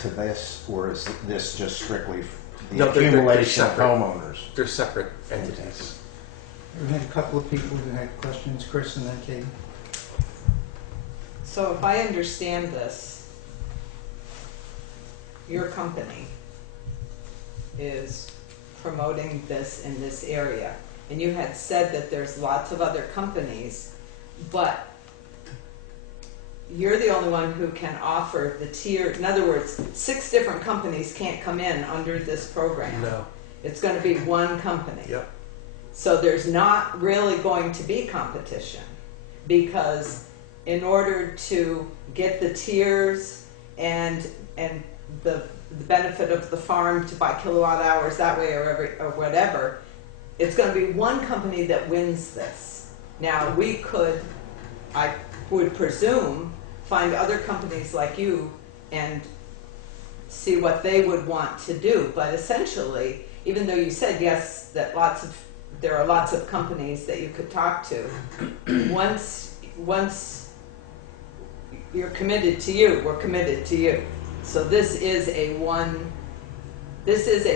to this, or is this just strictly the No, they're accumulation of separate. homeowners? They're separate entities. We had a couple of people who had questions, Chris and then Katie. So if I understand this, your company is promoting this in this area. And you had said that there's lots of other companies, but you're the only one who can offer the tier. In other words, 6 different companies can't come in under this program. No. It's going to be one company. Yep. So there's not really going to be competition, because in order to get the tiers and the benefit of the farm to buy kilowatt hours that way or whatever, it's going to be one company that wins this. Now we could, I would presume, find other companies like you and see what they would want to do. But essentially, even though you said yes, that there are lots of companies that you could talk to, once you're committed to you, we're committed to you. So this is a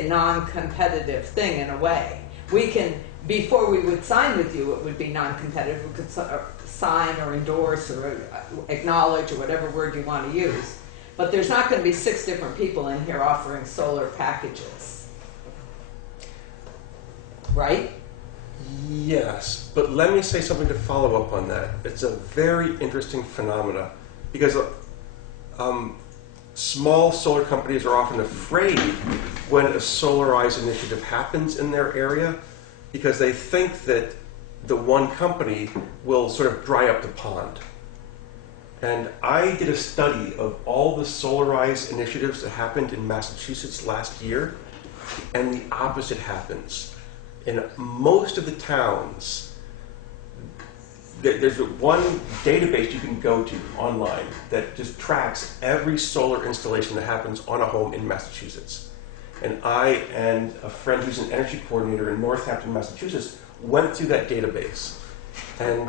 non-competitive thing in a way. We can, before we would sign with you, it would be non-competitive. We could sign or endorse or acknowledge or whatever word you want to use. But there's not going to be 6 different people in here offering solar packages. Right? Yes, but let me say something to follow up on that. It's a very interesting phenomena because small solar companies are often afraid when a solarized initiative happens in their area because they think that the one company will sort of dry up the pond. And I did a study of all the solarized initiatives that happened in Massachusetts last year, and the opposite happens. In most of the towns, there's one database you can go to online that just tracks every solar installation that happens on a home in Massachusetts. And I and a friend who's an energy coordinator in Northampton, Massachusetts, went through that database and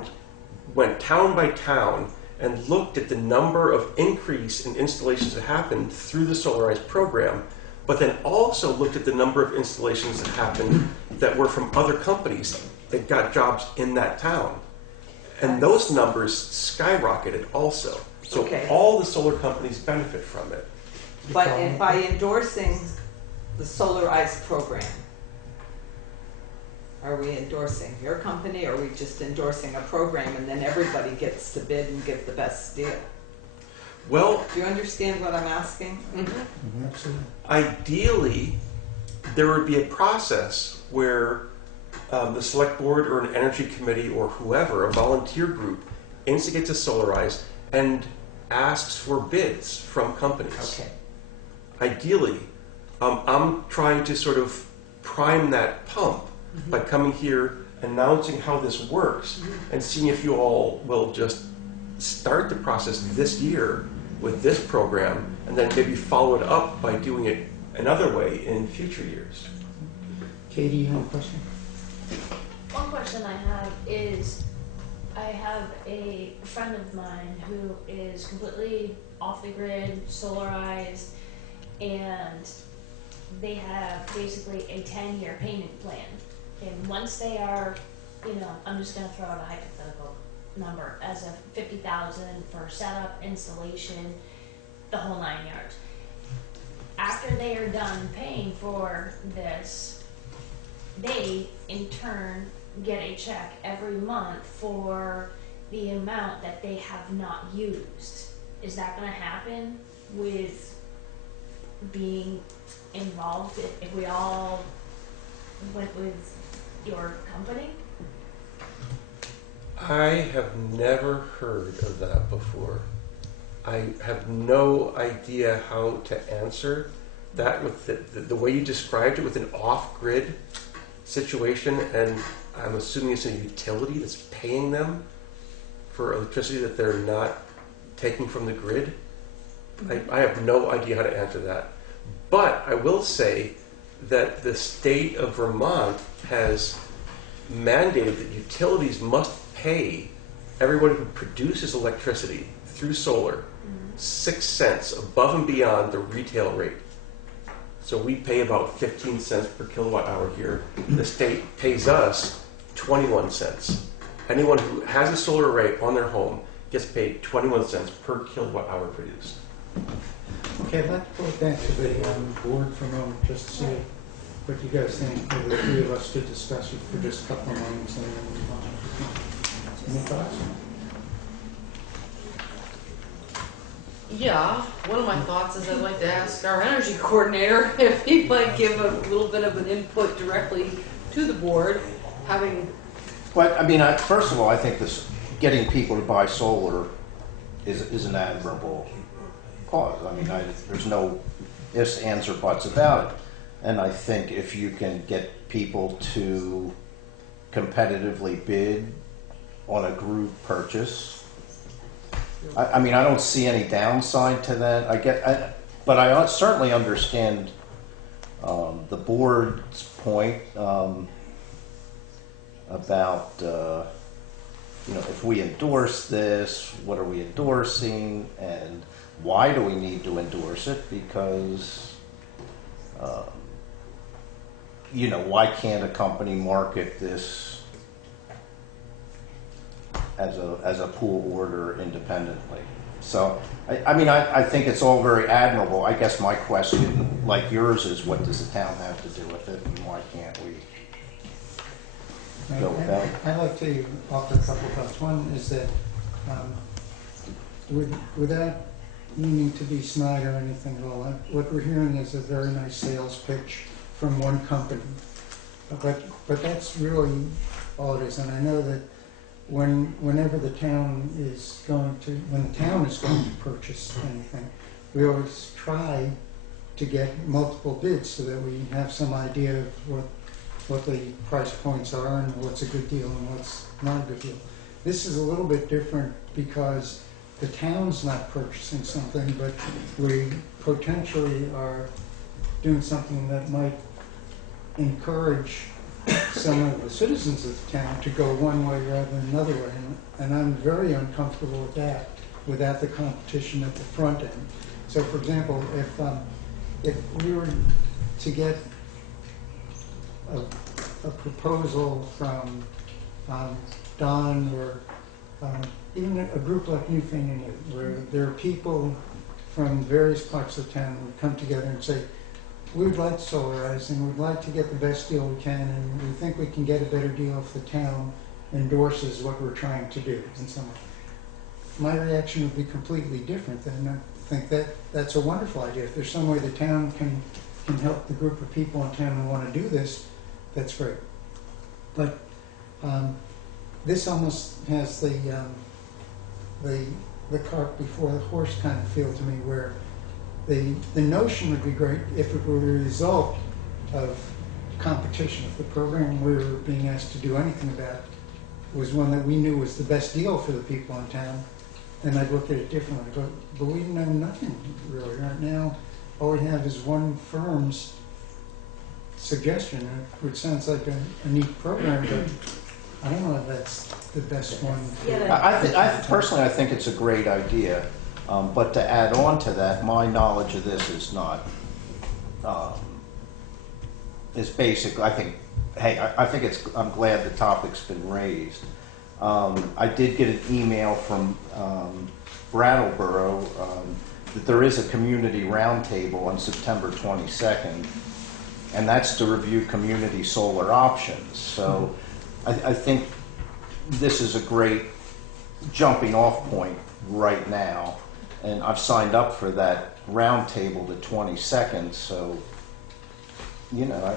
went town by town and looked at the number of increase in installations that happened through the solarized program, but then also looked at the number of installations that happened that were from other companies that got jobs in that town. And those numbers skyrocketed also. So Okay. all the solar companies benefit from it. But by endorsing the Solarize program, are we endorsing your company, or are we just endorsing a program and then everybody gets to bid and give the best deal? Well, Do you understand what I'm asking? Absolutely. ideally, there would be a process where the select board or an energy committee or whoever, a volunteer group, instigates a Solarize and asks for bids from companies. Okay. Ideally, I'm trying to sort of prime that pump by coming here, announcing how this works, and seeing if you all will just start the process this year with this program, and then maybe follow it up by doing it another way in future years. Katie, you have a question? One question I have is, I have a friend of mine who is completely off the grid, solarized, and they have basically a 10-year payment plan. And once they are, I'm just going to throw out a hypothetical number as a 50,000 for setup, installation, the whole 9 yards. After they are done paying for this, they in turn get a check every month for the amount that they have not used. Is that going to happen with being involved if we all went with your company? I have never heard of that before. I have no idea how to answer that with the way you described it, with an off-grid situation, and I'm assuming it's a utility that's paying them for electricity that they're not taking from the grid. I have no idea how to answer that. But I will say that the state of Vermont has mandated that utilities must pay everyone who produces electricity through solar 6 cents above and beyond the retail rate. So we pay about 15 cents per kilowatt hour here. The state pays us 21 cents. Anyone who has a solar array on their home gets paid 21 cents per kilowatt hour produced. Okay, I'd like to go back to the board for a moment, just to see what you guys think. The three of us could discuss it for just a couple of moments and then move on. Any thoughts? Yeah, one of my thoughts is I'd like to ask our energy coordinator if he might give a little bit of an input directly to the board, having. But I mean, first of all, I think this getting people to buy solar is an admirable cause. I mean, there's no ifs, ands, or buts about it. And I think if you can get people to competitively bid on a group purchase, I mean, I don't see any downside to that. But I certainly understand the board's point about if we endorse this, what are we endorsing, and why do we need to endorse it? Because why can't a company market this as a pool order independently? So, I think it's all very admirable. I guess my question, like yours, is what does the town have to do with it, and why can't we go with that? I'd like to offer a couple of thoughts. One is that without meaning to be snide or anything at all, what we're hearing is a very nice sales pitch from one company. But that's really all it is. And I know that whenever the town is going to purchase anything, we always try to get multiple bids so that we have some idea of what the price points are and what's a good deal and what's not a good deal. This is a little bit different because the town's not purchasing something, but we potentially are doing something that might encourage some of the citizens of the town to go one way rather than another way. And I'm very uncomfortable with that, without the competition at the front end. So for example, if we were to get a proposal from Don or even a group like Newfane, where there are people from various parts of town would come together and say, we would like to solarize and we'd like to get the best deal we can, and we think we can get a better deal if the town endorses what we're trying to do in some way. My reaction would be completely different then. I think that that's a wonderful idea. If there's some way the town can help the group of people in town who want to do this, that's great. But this almost has the cart before the horse kind of feel to me, where the notion would be great if it were a result of competition. If the program we were being asked to do anything about was one that we knew was the best deal for the people in town, then I'd look at it differently. But we know nothing really right now. All we have is one firm's suggestion, which sounds like a neat program, but I don't know if that's the best one. Personally, I think it's a great idea. But to add on to that, my knowledge of this is not, is basic. I think, hey, I think I'm glad the topic's been raised. I did get an email from Brattleboro that there is a community roundtable on September 22nd, and that's to review community solar options. So I think this is a great jumping off point right now. And I've signed up for that roundtable the 22nd, so, you know,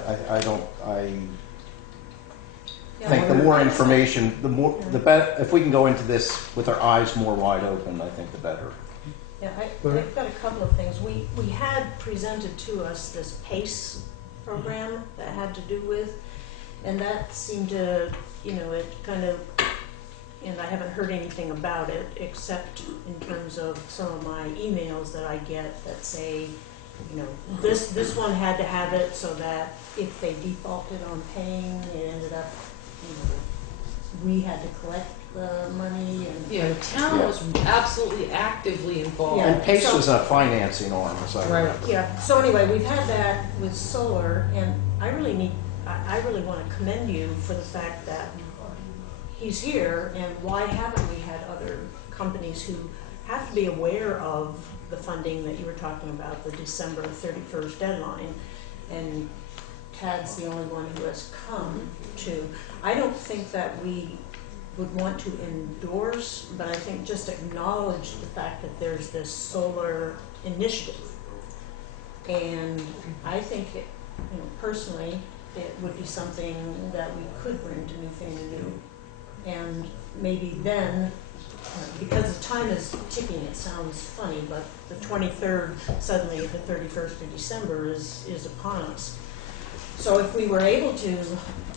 I think the more information, the better, if we can go into this with our eyes more wide open, I think the better. Yeah, I've got a couple of things. We had presented to us this PACE program that had to do with, and that seemed to, you know, it kind of, and I haven't heard anything about it except in terms of some of my emails that I get that say, you know, this one had to have it so that if they defaulted on paying, it ended up, you know, we had to collect the money. And Yeah, the town was absolutely actively involved. Yeah. And PACE So- is a financing arm, as I remember. Yeah, so anyway, we've had that with solar, and I really want to commend you for the fact that he's here, and why haven't we had other companies who have to be aware of the funding that you were talking about, the December 31st deadline, and Tad's the only one who has come to. I don't think that we would want to endorse, but I think just acknowledge the fact that there's this solar initiative. And I think, you know, personally, it would be something that we could bring to Newfane New. And maybe then, because the time is ticking, it sounds funny, but the 23rd, suddenly the 31st of December is upon us. So if we were able to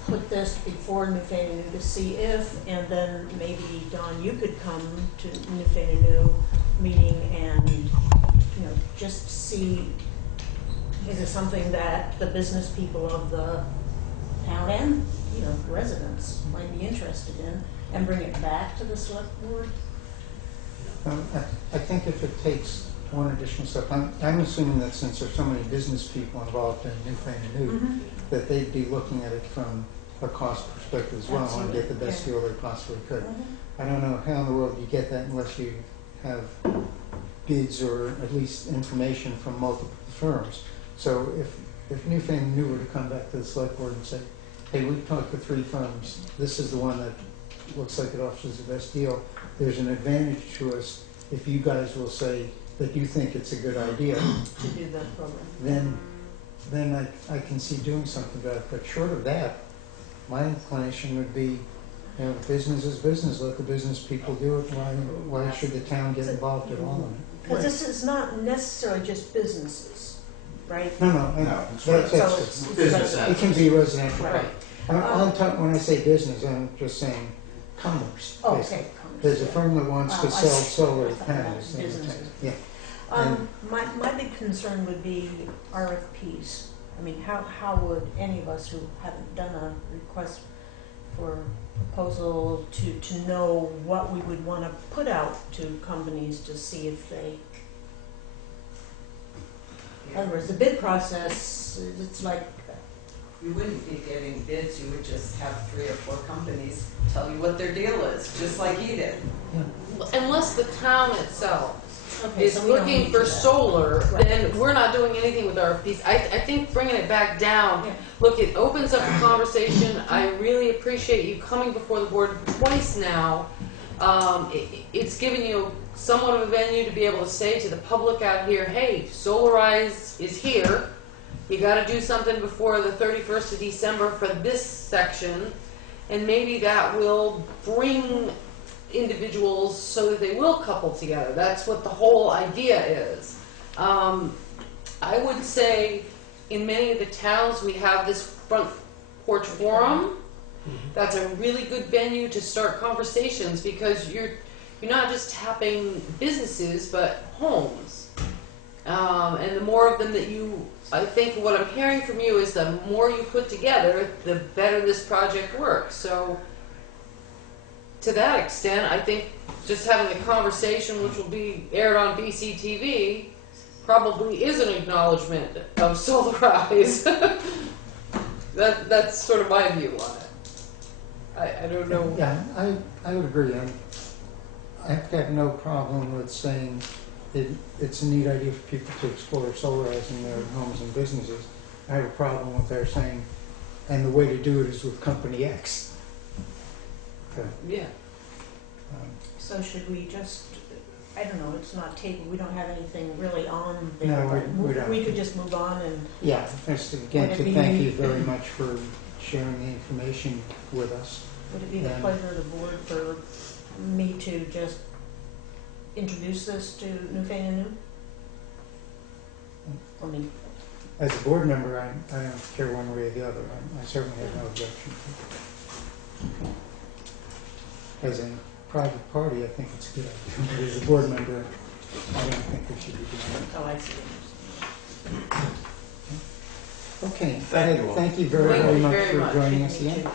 put this before Newfane New to see if, and then maybe, Don, you could come to Newfane New meeting and, you know, just see, is it something that the business people of the town and, you know, residents might be interested in, and bring it back to the select board? I think if it takes one additional step, I'm assuming that since there's so many business people involved in Newfane New, that they'd be looking at it from a cost perspective as well, and get the best deal they possibly could. I don't know how in the world you get that unless you have bids or at least information from multiple firms. So if Newfane New were to come back to the select board and say, hey, we've talked to 3 firms, this is the one that looks like it offers the best deal, there's an advantage to us if you guys will say that you think it's a good idea. To do that program. Then I can see doing something about it. But short of that, my inclination would be, you know, business is business. Let the business people do it. Why should the town get involved at all in it? Because this is not necessarily just businesses, right? No. That's business. it can be residential. Right. When I say business, I'm just saying commerce. Basically. Okay. There's a firm that wants to I sell see. solar I thought panels. that was businesses. Yeah. My big concern would be RFPs. I mean, how would any of us who haven't done a request for proposal to know what we would want to put out to companies to see if they, in other words, the bid process, it's like, You wouldn't be getting bids, you would just have 3 or 4 companies tell you what their deal is, just like he did. Unless the town itself Okay, is so we don't looking need for to do that. solar, Right. then we're not doing anything with RFPs. I think bringing it back down, Yeah. look, it opens up a conversation. I really appreciate you coming before the board twice now. It's given you somewhat of a venue to be able to say to the public out here, hey, Solarize is here. You gotta do something before the 31st of December for this section, and maybe that will bring individuals so that they will couple together. That's what the whole idea is. I would say in many of the towns we have this front porch forum. That's a really good venue to start conversations because you're not just tapping businesses but homes. And the more of them that I think what I'm hearing from you is the more you put together, the better this project works. So to that extent, I think just having a conversation, which will be aired on BCTV, probably is an acknowledgement of Solarize. That's sort of my view on it. I don't know. Yeah, I would agree. I've got no problem with saying it's a neat idea for people to explore solarizing their homes and businesses. I have a problem with their saying, and the way to do it is with company X. Okay. Yeah. So should we just, I don't know, it's not tabled, we don't have anything really on there. No, but we don't. We could just move on and, Yeah, just again Would to it be- thank you very much for sharing the information with us. would it be the Yeah. pleasure of the board for me to just introduce this to Newfane and New? I mean, As a board member, I don't care one way or the other. I certainly have no objection. As a private party, I think it's a good idea. But as a board member, I don't think we should be doing oh, I see. it. Okay. Thank you all. Thank you very, Thank very you much very for much. joining us Me again. too.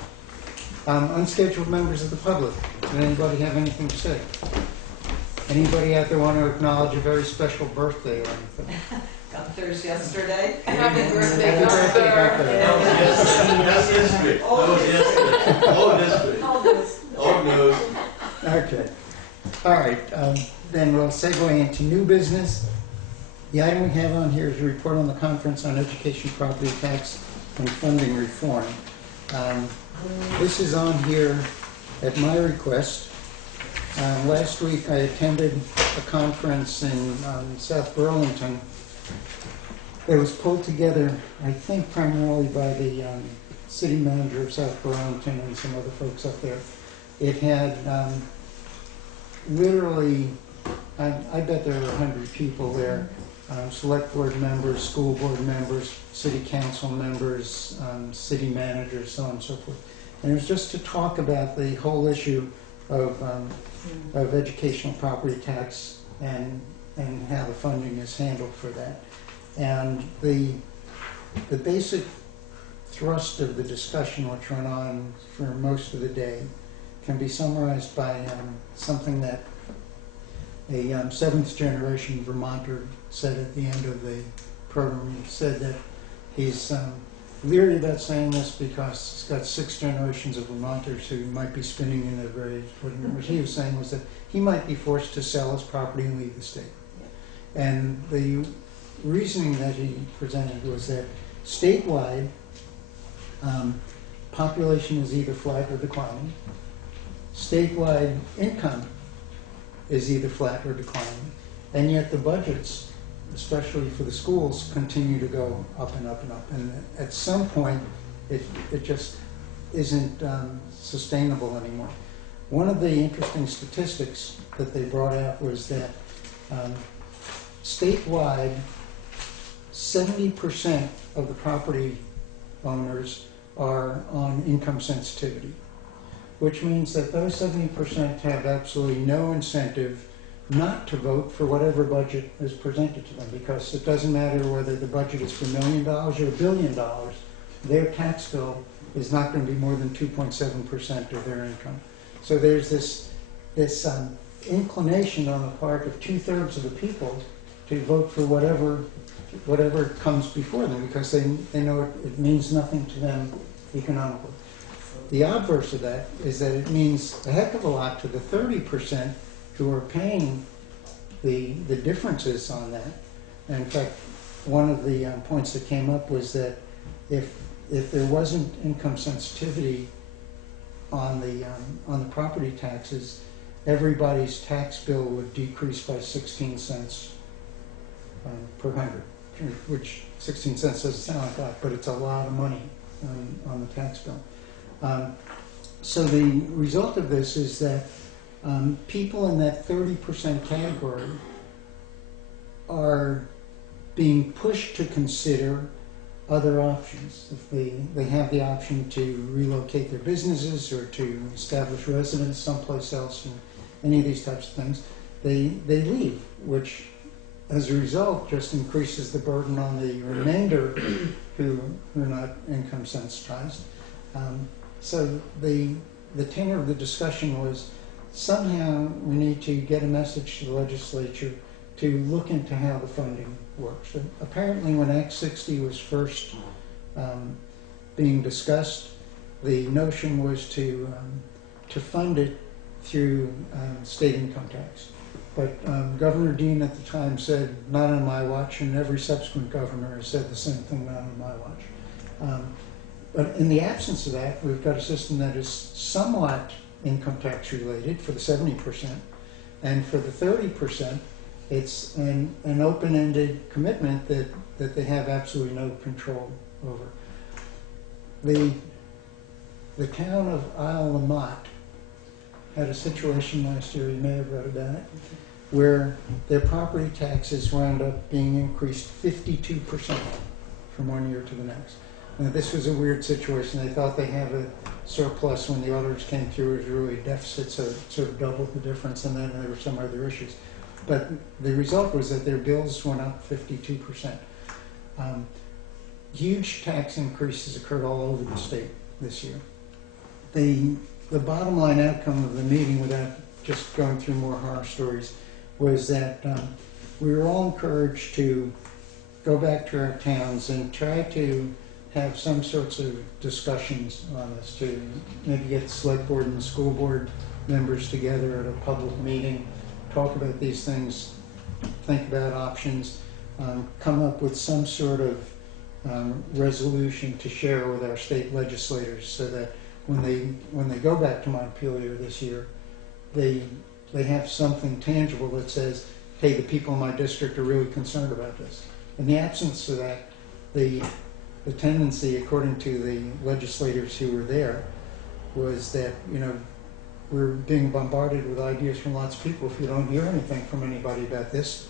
Unscheduled members of the public. Does anybody have anything to say? Anybody out there want to acknowledge a very special birthday or anything? Gunther's yesterday. Happy birthday, Happy birthday, Gunther. Gunther. That's history. That was history. Old history. Old news. Okay. All right, then we'll segue into new business. The item we have on here is a report on the conference on education property tax and funding reform. This is on here at my request. Last week I attended a conference in South Burlington. It was pulled together, I think, primarily by the city manager of South Burlington and some other folks up there. It had literally, I bet there were 100 people there, select board members, school board members, city council members, city managers, so on and so forth. And it was just to talk about the whole issue of educational property tax and how the funding is handled for that. And the basic thrust of the discussion, which went on for most of the day, can be summarized by something that a seventh generation Vermonter said at the end of the program. He said that he's leery about saying this because he's got 6 generations of Vermonters who might be spinning in their graves. What he was saying was that he might be forced to sell his property and leave the state. And the reasoning that he presented was that statewide, population is either flat or declining. Statewide income is either flat or declining. And yet the budgets, especially for the schools, continue to go up and up and up. And at some point, it just isn't sustainable anymore. One of the interesting statistics that they brought out was that statewide, 70% of the property owners are on income sensitivity, which means that those 70% have absolutely no incentive not to vote for whatever budget is presented to them, because it doesn't matter whether the budget is for $1 million or $1 billion, their tax bill is not going to be more than 2.7% of their income. So there's this inclination on the part of 2/3 of the people to vote for whatever comes before them, because they know it means nothing to them economically. The obverse of that is that it means a heck of a lot to the 30% who are paying the differences on that. And in fact, one of the points that came up was that if there wasn't income sensitivity on the property taxes, everybody's tax bill would decrease by 16 cents per hundred, which 16 cents doesn't sound like a lot, but it's a lot of money on the tax bill. So the result of this is that people in that 30% category are being pushed to consider other options. If they have the option to relocate their businesses or to establish residence someplace else, and any of these types of things, they leave, which as a result just increases the burden on the remainder who are not income sensitized. So the tenor of the discussion was somehow we need to get a message to the legislature to look into how the funding works. And apparently when Act 60 was first being discussed, the notion was to fund it through state income tax. But Governor Dean at the time said, not on my watch, and every subsequent governor has said the same thing, not on my watch. But in the absence of that, we've got a system that is somewhat income tax related for the 70%, and for the 30%, it's an open-ended commitment that they have absolutely no control over. The town of Isle La Motte had a situation last year, you may have read about it, where their property taxes wound up being increased 52% from one year to the next. Now, this was a weird situation. They thought they had a surplus when the auditors came through. It was really a deficit, so it sort of doubled the difference, and then there were some other issues. But the result was that their bills went up 52%. Huge tax increases occurred all over the state this year. The bottom line outcome of the meeting, without just going through more horror stories, was that we were all encouraged to go back to our towns and try to have some sorts of discussions on this, to maybe get the select board and the school board members together at a public meeting, talk about these things, think about options, come up with some sort of resolution to share with our state legislators, so that when they go back to Montpelier this year, they have something tangible that says, hey, the people in my district are really concerned about this. In the absence of that, the tendency, according to the legislators who were there, was that, you know, we're being bombarded with ideas from lots of people. If you don't hear anything from anybody about this,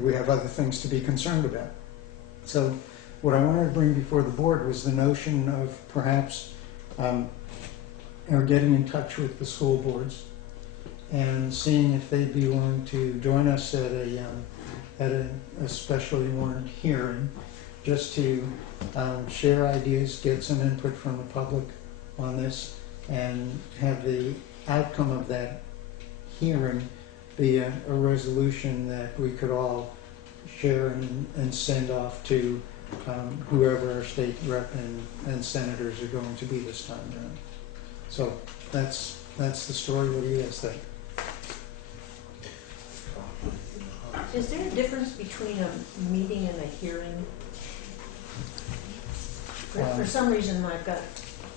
we have other things to be concerned about. So what I wanted to bring before the board was the notion of perhaps getting in touch with the school boards and seeing if they'd be willing to join us at a specially warned hearing, just to share ideas, get some input from the public on this, and have the outcome of that hearing be a resolution that we could all share and send off to whoever our state rep and senators are going to be this time around. So that's the story. What do you guys think? Is there a difference between a meeting and a hearing? For some reason, I've got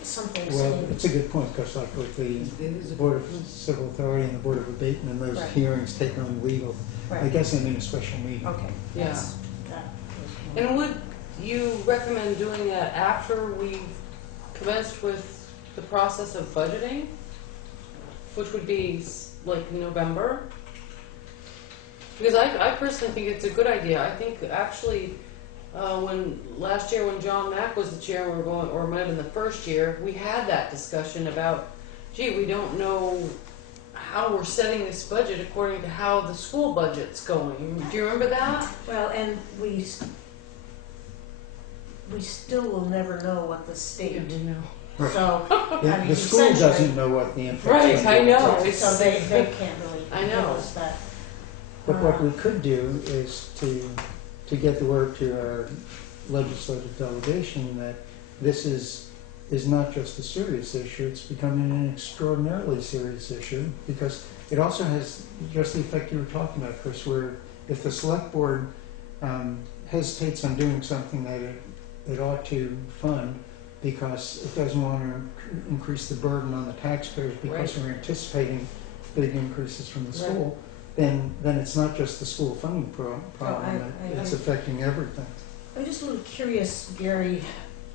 something Well, saying. it's a good point, because like with the Board of Civil Authority and the Board of Abatement, those Right. hearings take on legal. I Right. guess I mean a special meeting. Okay. Yeah. That was And would you recommend doing that after we've commenced with the process of budgeting, which would be like November? Because I personally think it's a good idea. I think actually when last year when John Mack was the chair, we were going, or might have been the first year, we had that discussion about, gee, we don't know how we're setting this budget according to how the school budget's going. Do you remember that? well, and we still will never know what the state. Right. So I mean, The school essentially- doesn't know what the impact Right, is. I know. Yeah, so they can't really I give know. us that. But what we could do is to get the word to our legislative delegation that this is is not just a serious issue, it's becoming an extraordinarily serious issue, because it also has just the effect you were talking about, Chris, where if the select board hesitates on doing something that it ought to fund because it doesn't want to increase the burden on the taxpayers because we're anticipating big increases from the school, then it's not just the school funding problem, it's affecting everything. I'm just a little curious, Gary,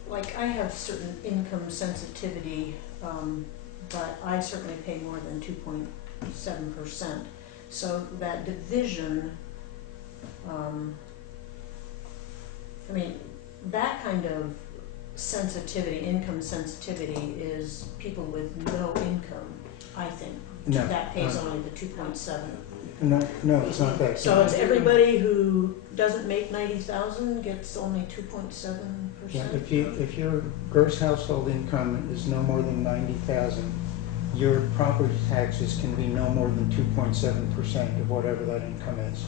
like I have certain income sensitivity, but I certainly pay more than 2.7%. So that division, I mean, that kind of sensitivity, income sensitivity, is people with no income, I think. No, that pays only the 2.7. No, it's not that. So it's everybody who doesn't make 90,000 gets only 2.7%? Yeah, if your gross household income is no more than 90,000, your property taxes can be no more than 2.7% of whatever that income is.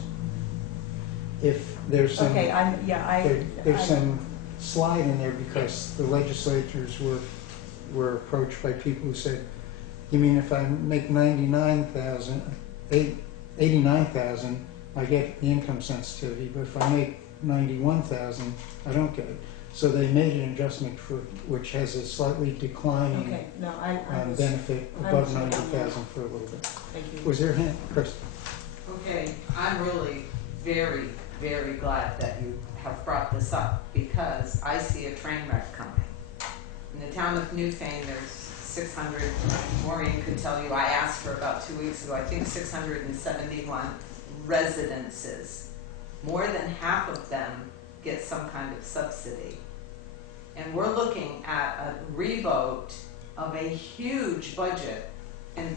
If there's some, there's some slide in there because the legislatures were approached by people who said, you mean if I make 89,000, I get the income sensitivity, but if I make 91,000, I don't get it. So they made an adjustment for which has a slightly declining benefit above 90,000 for a little bit. Thank you. Was there a hand, Chris? Okay, I'm really very, very glad that you have brought this up because I see a train wreck coming. In the town of Newfane, there's 600, Maureen could tell you, I asked her about 2 weeks ago, I think 671 residences. More than half of them get some kind of subsidy. And we're looking at a revote of a huge budget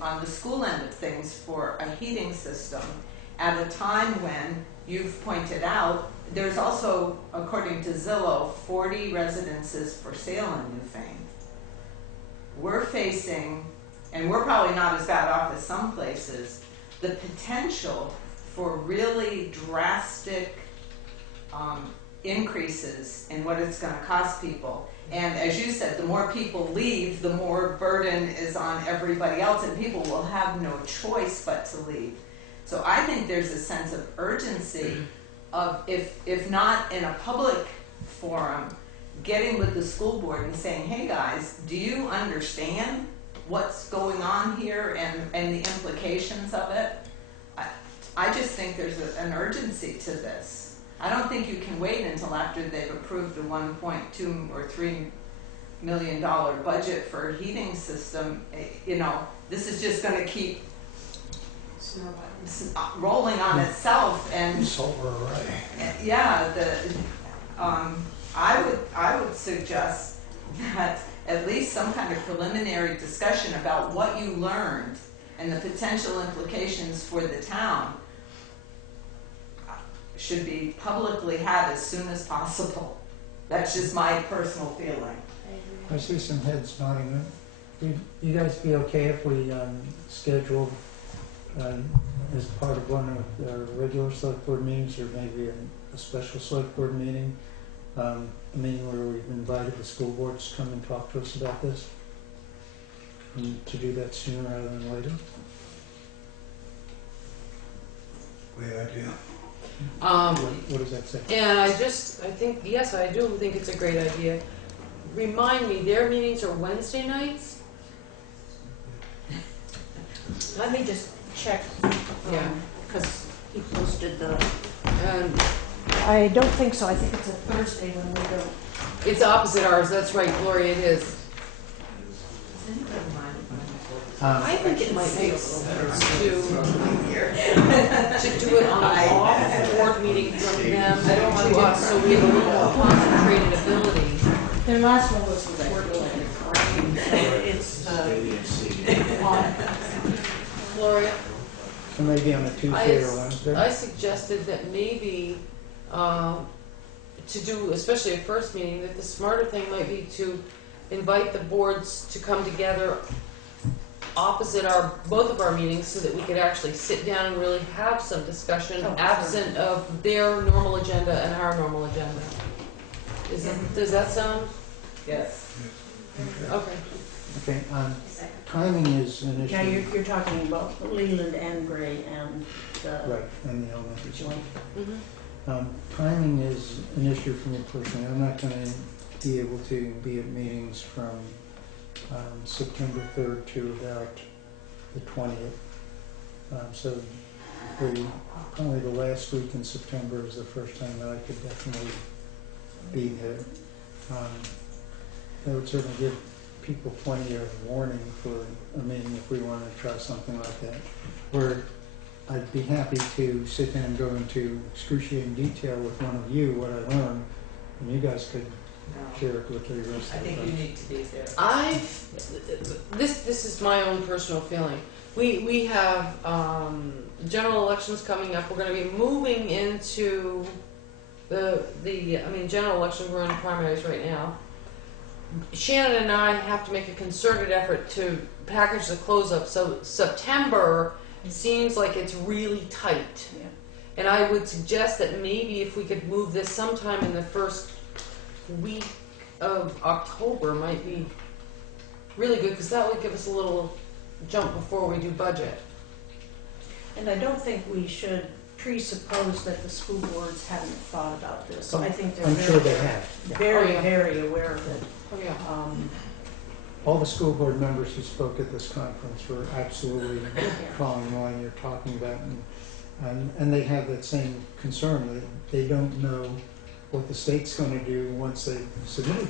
on the school end of things for a heating system at a time when you've pointed out there's also, according to Zillow, 40 residences for sale in Newfane. We're facing, and we're probably not as bad off as some places, the potential for really drastic increases in what it's going to cost people. And as you said, the more people leave, the more burden is on everybody else, and people will have no choice but to leave. So I think there's a sense of urgency of, if not in a public forum, getting with the school board and saying, hey guys, do you understand what's going on here and the implications of it? I just think there's an urgency to this. I don't think you can wait until after they've approved the $1.2 or $3 million budget for a heating system. You know, this is just going to keep rolling on itself. And solar array. Yeah, I would suggest that at least some kind of preliminary discussion about what you learned and the potential implications for the town should be publicly had as soon as possible. That's just my personal feeling. I see some heads nodding. Would you guys be okay if we schedule as part of one of the regular select board meetings, or maybe a special select board meeting, a meeting where we've invited the school boards to come and talk to us about this, and to do that sooner rather than later? Great idea. What does that say? And I think, yes, I do think it's a great idea. Remind me, their meetings are Wednesday nights? Let me just check, because he posted the... I don't think so. I think it's a Thursday when we go. It's opposite ours, that's right, Gloria, it is. I think it might make sense to do it on an off board meeting from them to us, so we have a little more concentrated ability. Their last one was the 14th. It's Gloria? So maybe on a Tuesday or Wednesday? I suggested that maybe to do, especially a first meeting, that the smarter thing might be to invite the boards to come together opposite both of our meetings so that we could actually sit down and really have some discussion absent of their normal agenda and our normal agenda. Does that sound? Yes. Okay. Okay, timing is an issue. Now, you're talking about Leland and Gray and the Right, and the elementary school. joint. Mhm. Timing is an issue for me personally. I'm not going to be able to be at meetings from September 3rd to about the 20th. So probably the last week in September is the first time that I could definitely be there. That would certainly give people plenty of warning for a meeting if we wanted to try something like that. Where I'd be happy to sit down and go into excruciating detail with one of you what I learned, and you guys could share it with the rest I of think us. you need to be there. This is my own personal feeling. We have general elections coming up. We're going to be moving into the general election. We're in primaries right now. Shannon and I have to make a concerted effort to package the close up. So September seems like it's really tight. Yeah. And I would suggest that maybe if we could move this sometime in the first week of October might be really good, because that would give us a little jump before we do budget. And I don't think we should presuppose that the school boards haven't thought about this. I think they're I'm very, sure they have. Yeah. Oh, yeah. very aware of it. Oh yeah. All the school board members who spoke at this conference were absolutely following the line you're talking about, and they have that same concern that they don't know what the state's going to do once they've submitted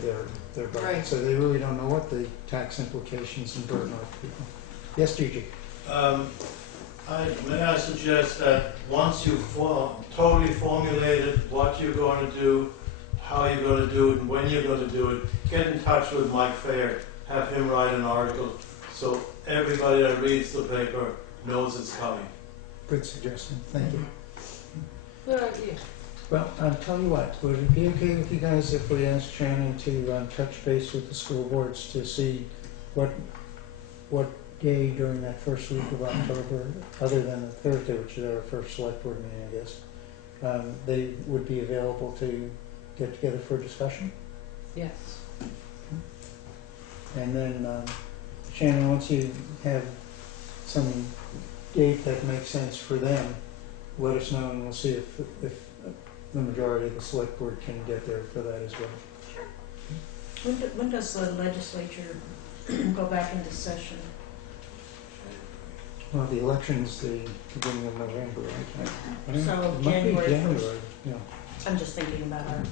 their budget. Right. So they really don't know what the tax implications and burden are for people. Yes, Gigi? May I suggest that once you've totally formulated what you're going to do, how you're going to do it, and when you're going to do it, get in touch with Mike Fair, have him write an article so everybody that reads the paper knows it's coming. Good suggestion. Thank you. Good idea. Well, I'll tell you what, would it be okay with you guys if we asked Shannon to touch base with the school boards to see what day during that first week of October, other than the Thursday, which is our first select board meeting, I guess, they would be available to get together for a discussion? Yes. And then, Shannon, once you have some date that makes sense for them, let us know, and we'll see if the majority of the select board can get there for that as well. When does the legislature go back into session? Well, the election's the beginning of November, right? I don't know. So It might be January 1st. January, yeah. I'm just thinking about our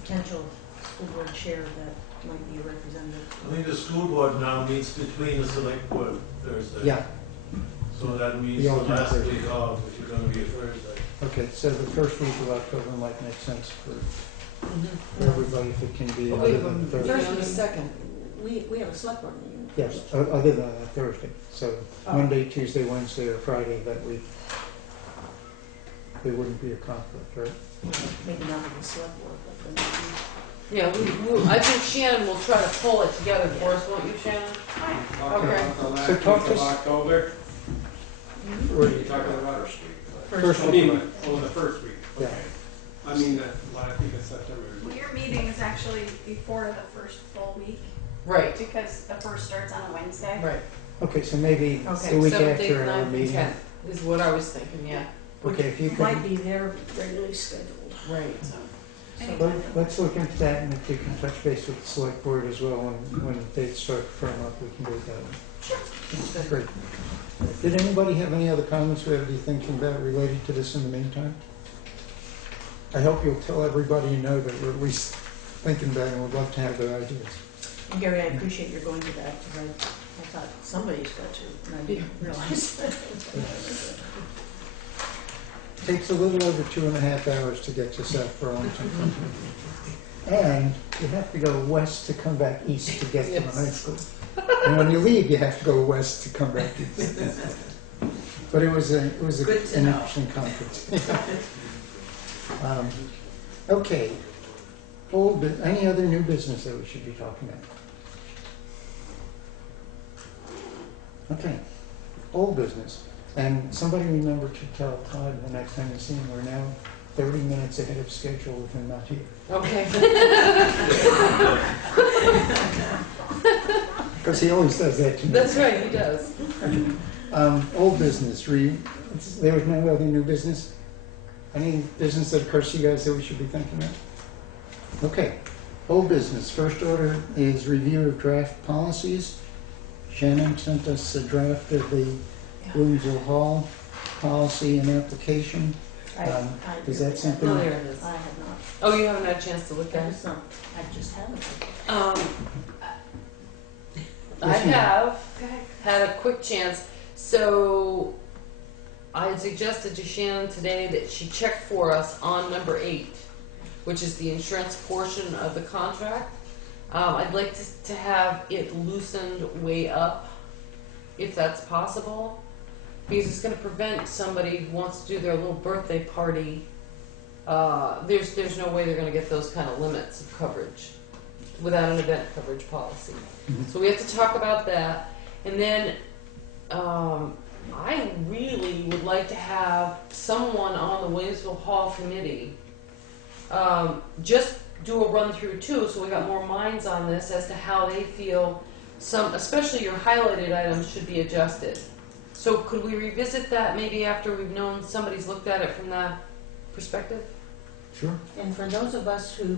potential school board chair that might be a representative. I think the school board now meets between the select board Thursday. Yeah, So that means The the alternate last Thursday. week off, which is going to be a Thursday. okay, so the first week of October might make sense for everybody if it can be But other we than first Thursday. and the second. We have a select board meeting. Yes, other than a Thursday. So Oh. Monday, Tuesday, Wednesday, or Friday that week. There wouldn't be a conflict, right? Maybe not with the select board, but then Yeah, I think Shannon will try to pull it together for us, won't you, Shannon? Okay. So talk to us. October? Or- You're talking about First I week. mean, the first week. Yeah. Okay. I mean, I think it's September. Well, your meeting is actually before the first full week, Right. because the first starts on a Wednesday. Right. Okay, so maybe Okay, the week 7th, after 8th, our 9th, and meeting. 10th is what I was thinking, yeah. Okay, if you it might could, be their regularly scheduled. Right. let- let's look into that, and if you can touch base with the select board as well, when dates start to firm up, we can do it that way. Sure. Great. Did anybody have any other comments we ought to be thinking about related to this in the meantime? I hope you'll tell everybody you know that we're at least thinking about it and would love to have their ideas. And Gary, I appreciate your going to that, because I thought somebody's got to, and I didn't realize that. Takes a little over 2.5 hours to get to South Burlington. And you have to go west to come back east to get to the high school. And when you leave, you have to go west to come back east. But it was an interesting conference. Okay. Any other new business that we should be talking about? Okay. Old business. And somebody remember to tell Todd the next time you see him, we're now 30 minutes ahead of schedule with him not here. Okay. Because he always does that to me. That's right, he does. Old business, there was no other new business? Any business that occurs to you guys that we should be thinking of? Okay, old business, first order is review of draft policies. Shannon sent us a draft of the Williamsville Hall policy and application. Is that something? Oh, there it is. I have not. Oh, you haven't had a chance to look I at it? just not. I just haven't. I Yes, ma'am. have Go ahead. had a quick chance. So I had suggested to Shannon today that she check for us on number 8, which is the insurance portion of the contract. I'd like to have it loosened way up, if that's possible, because it's going to prevent somebody who wants to do their little birthday party. There's no way they're going to get those kind of limits of coverage without an event coverage policy. So we have to talk about that. And then I really would like to have someone on the Williamsville Hall committee just do a run through too, so we got more minds on this as to how they feel especially your highlighted items should be adjusted. So could we revisit that maybe after we've known somebody's looked at it from that perspective? Sure. And for those of us who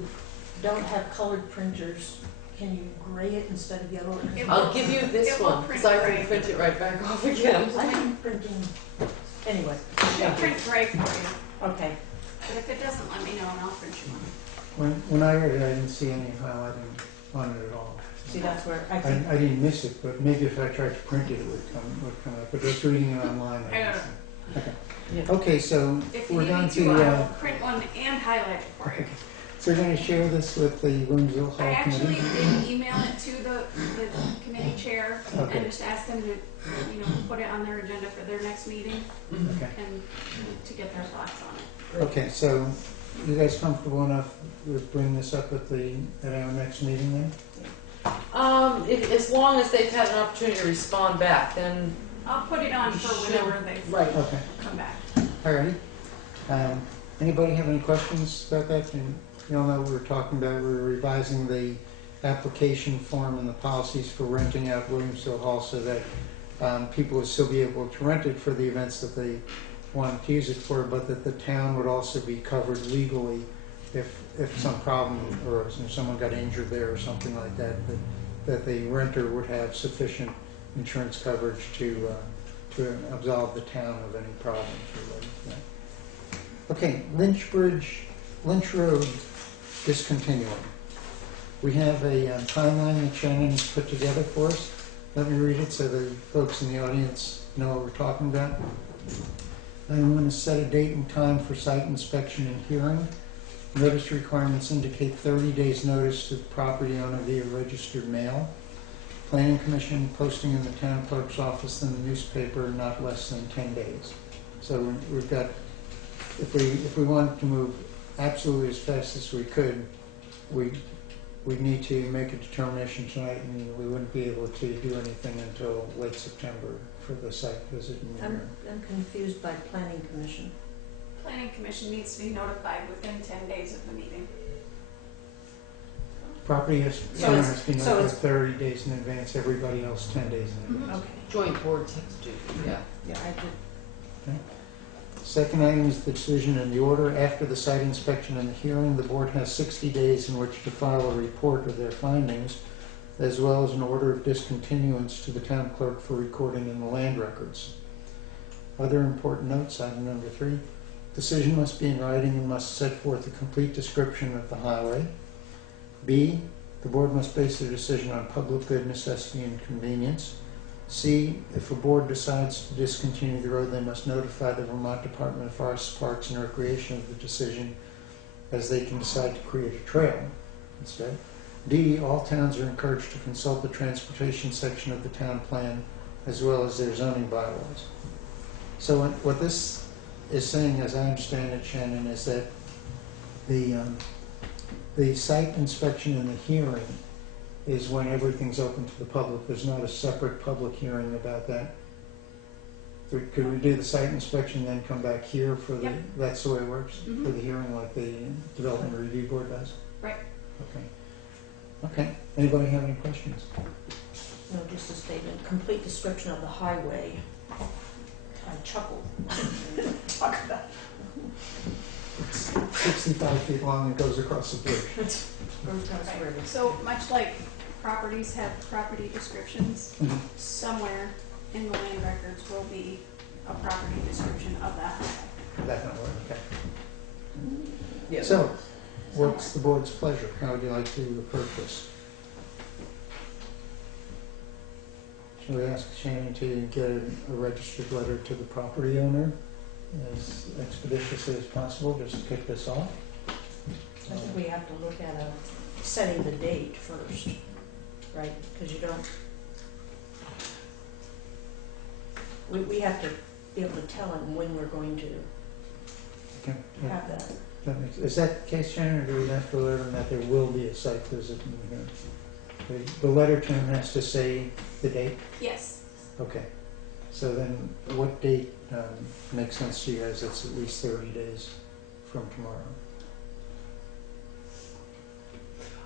don't have colored printers, can you gray it instead of yellow? I'll give you this It will one, print because I gray. can print it right back off again. I've been printing, anyway. She'll print gray for you, Okay. but if it doesn't, let me know and I'll print you one. When I read it, I didn't see any highlighting on it at all. See, that's where I I think, didn't miss it, but maybe if I tried to print it, it would come up. But just reading it online, I didn't see it. Okay. Yeah. Okay, so If you we're need going me to, I to, will print one and highlight it for you. so we're going to share this with the Williamsville Hall I actually Committee. did email it to the committee chair Okay. and just asked them to, put it on their agenda for their next meeting Okay. and to get their thoughts on it. Okay, so you guys comfortable enough with bringing this up at our next meeting then? As long as they've had an opportunity to respond back, then I'll put it on for whenever they right. Okay, come back. alrighty. Anybody have any questions about that? And you all know what we're talking about. We're revising the application form and the policies for renting out Williamsville Hall so that people would still be able to rent it for the events that they wanted to use it for, but that the town would also be covered legally if some problem arose, if someone got injured there or something like that, that the renter would have sufficient insurance coverage to absolve the town of any problems related to that. Okay, Lynch Road discontinuing. We have a timeline that Shannon has put together for us. Let me read it so the folks in the audience know what we're talking about. I'm going to set a date and time for site inspection and hearing. Notice requirements indicate 30 days notice to the property owner via registered mail. Planning Commission posting in the town clerk's office and the newspaper not less than 10 days. So we've got, if we wanted to move absolutely as fast as we could, we'd need to make a determination tonight, and we wouldn't be able to do anything until late September for the site visit and hearing. I'm confused by planning commission. Planning Commission needs to be notified within 10 days of the meeting. Property So owner it's- has to be so notified it's- 30 days in advance, everybody else 10 days in advance. Okay. Joint boards have to do, yeah. Yeah, I did. Second item is the decision in the order. After the site inspection and the hearing, the board has 60 days in which to file a report of their findings, as well as an order of discontinuance to the town clerk for recording in the land records. Other important notes, item number 3. Decision must be in writing and must set forth a complete description of the highway. B, the board must base their decision on public good, necessity, and convenience. C, if a board decides to discontinue the road, they must notify the Vermont Department of Forests, Parks, and Recreation of the decision, as they can decide to create a trail instead. D, all towns are encouraged to consult the transportation section of the town plan as well as their zoning bylaws. So what this is saying, as I understand it, Shannon, is that the site inspection and the hearing is when everything's open to the public. There's not a separate public hearing about that. Could we do the site inspection and then come back here for the, Yep. that's the way it works? Mhm. For the hearing like the Development Review Board does? Right. Okay. Okay. Anybody have any questions? No, just a statement, complete description of the highway. I chuckled. Talk about 65 feet long and goes across the bridge. Right. So much like properties have property descriptions, Mhm. somewhere in the land records will be a property description of that highway. Definitely, okay. Yeah. So, what's the board's pleasure? How would you like to approach this? Shall we ask Shannon to get a registered letter to the property owner as expeditiously as possible, just to kick this off? I think we have to look at setting the date first, right? Because you don't, we have to be able to tell him when we're going to Okay. have that. Is that the case, Shannon, or do we have to alert him that there will be a site visit in here? The letter to him has to say the date? Yes. Okay. So then, what date makes sense to you guys? It's at least 30 days from tomorrow.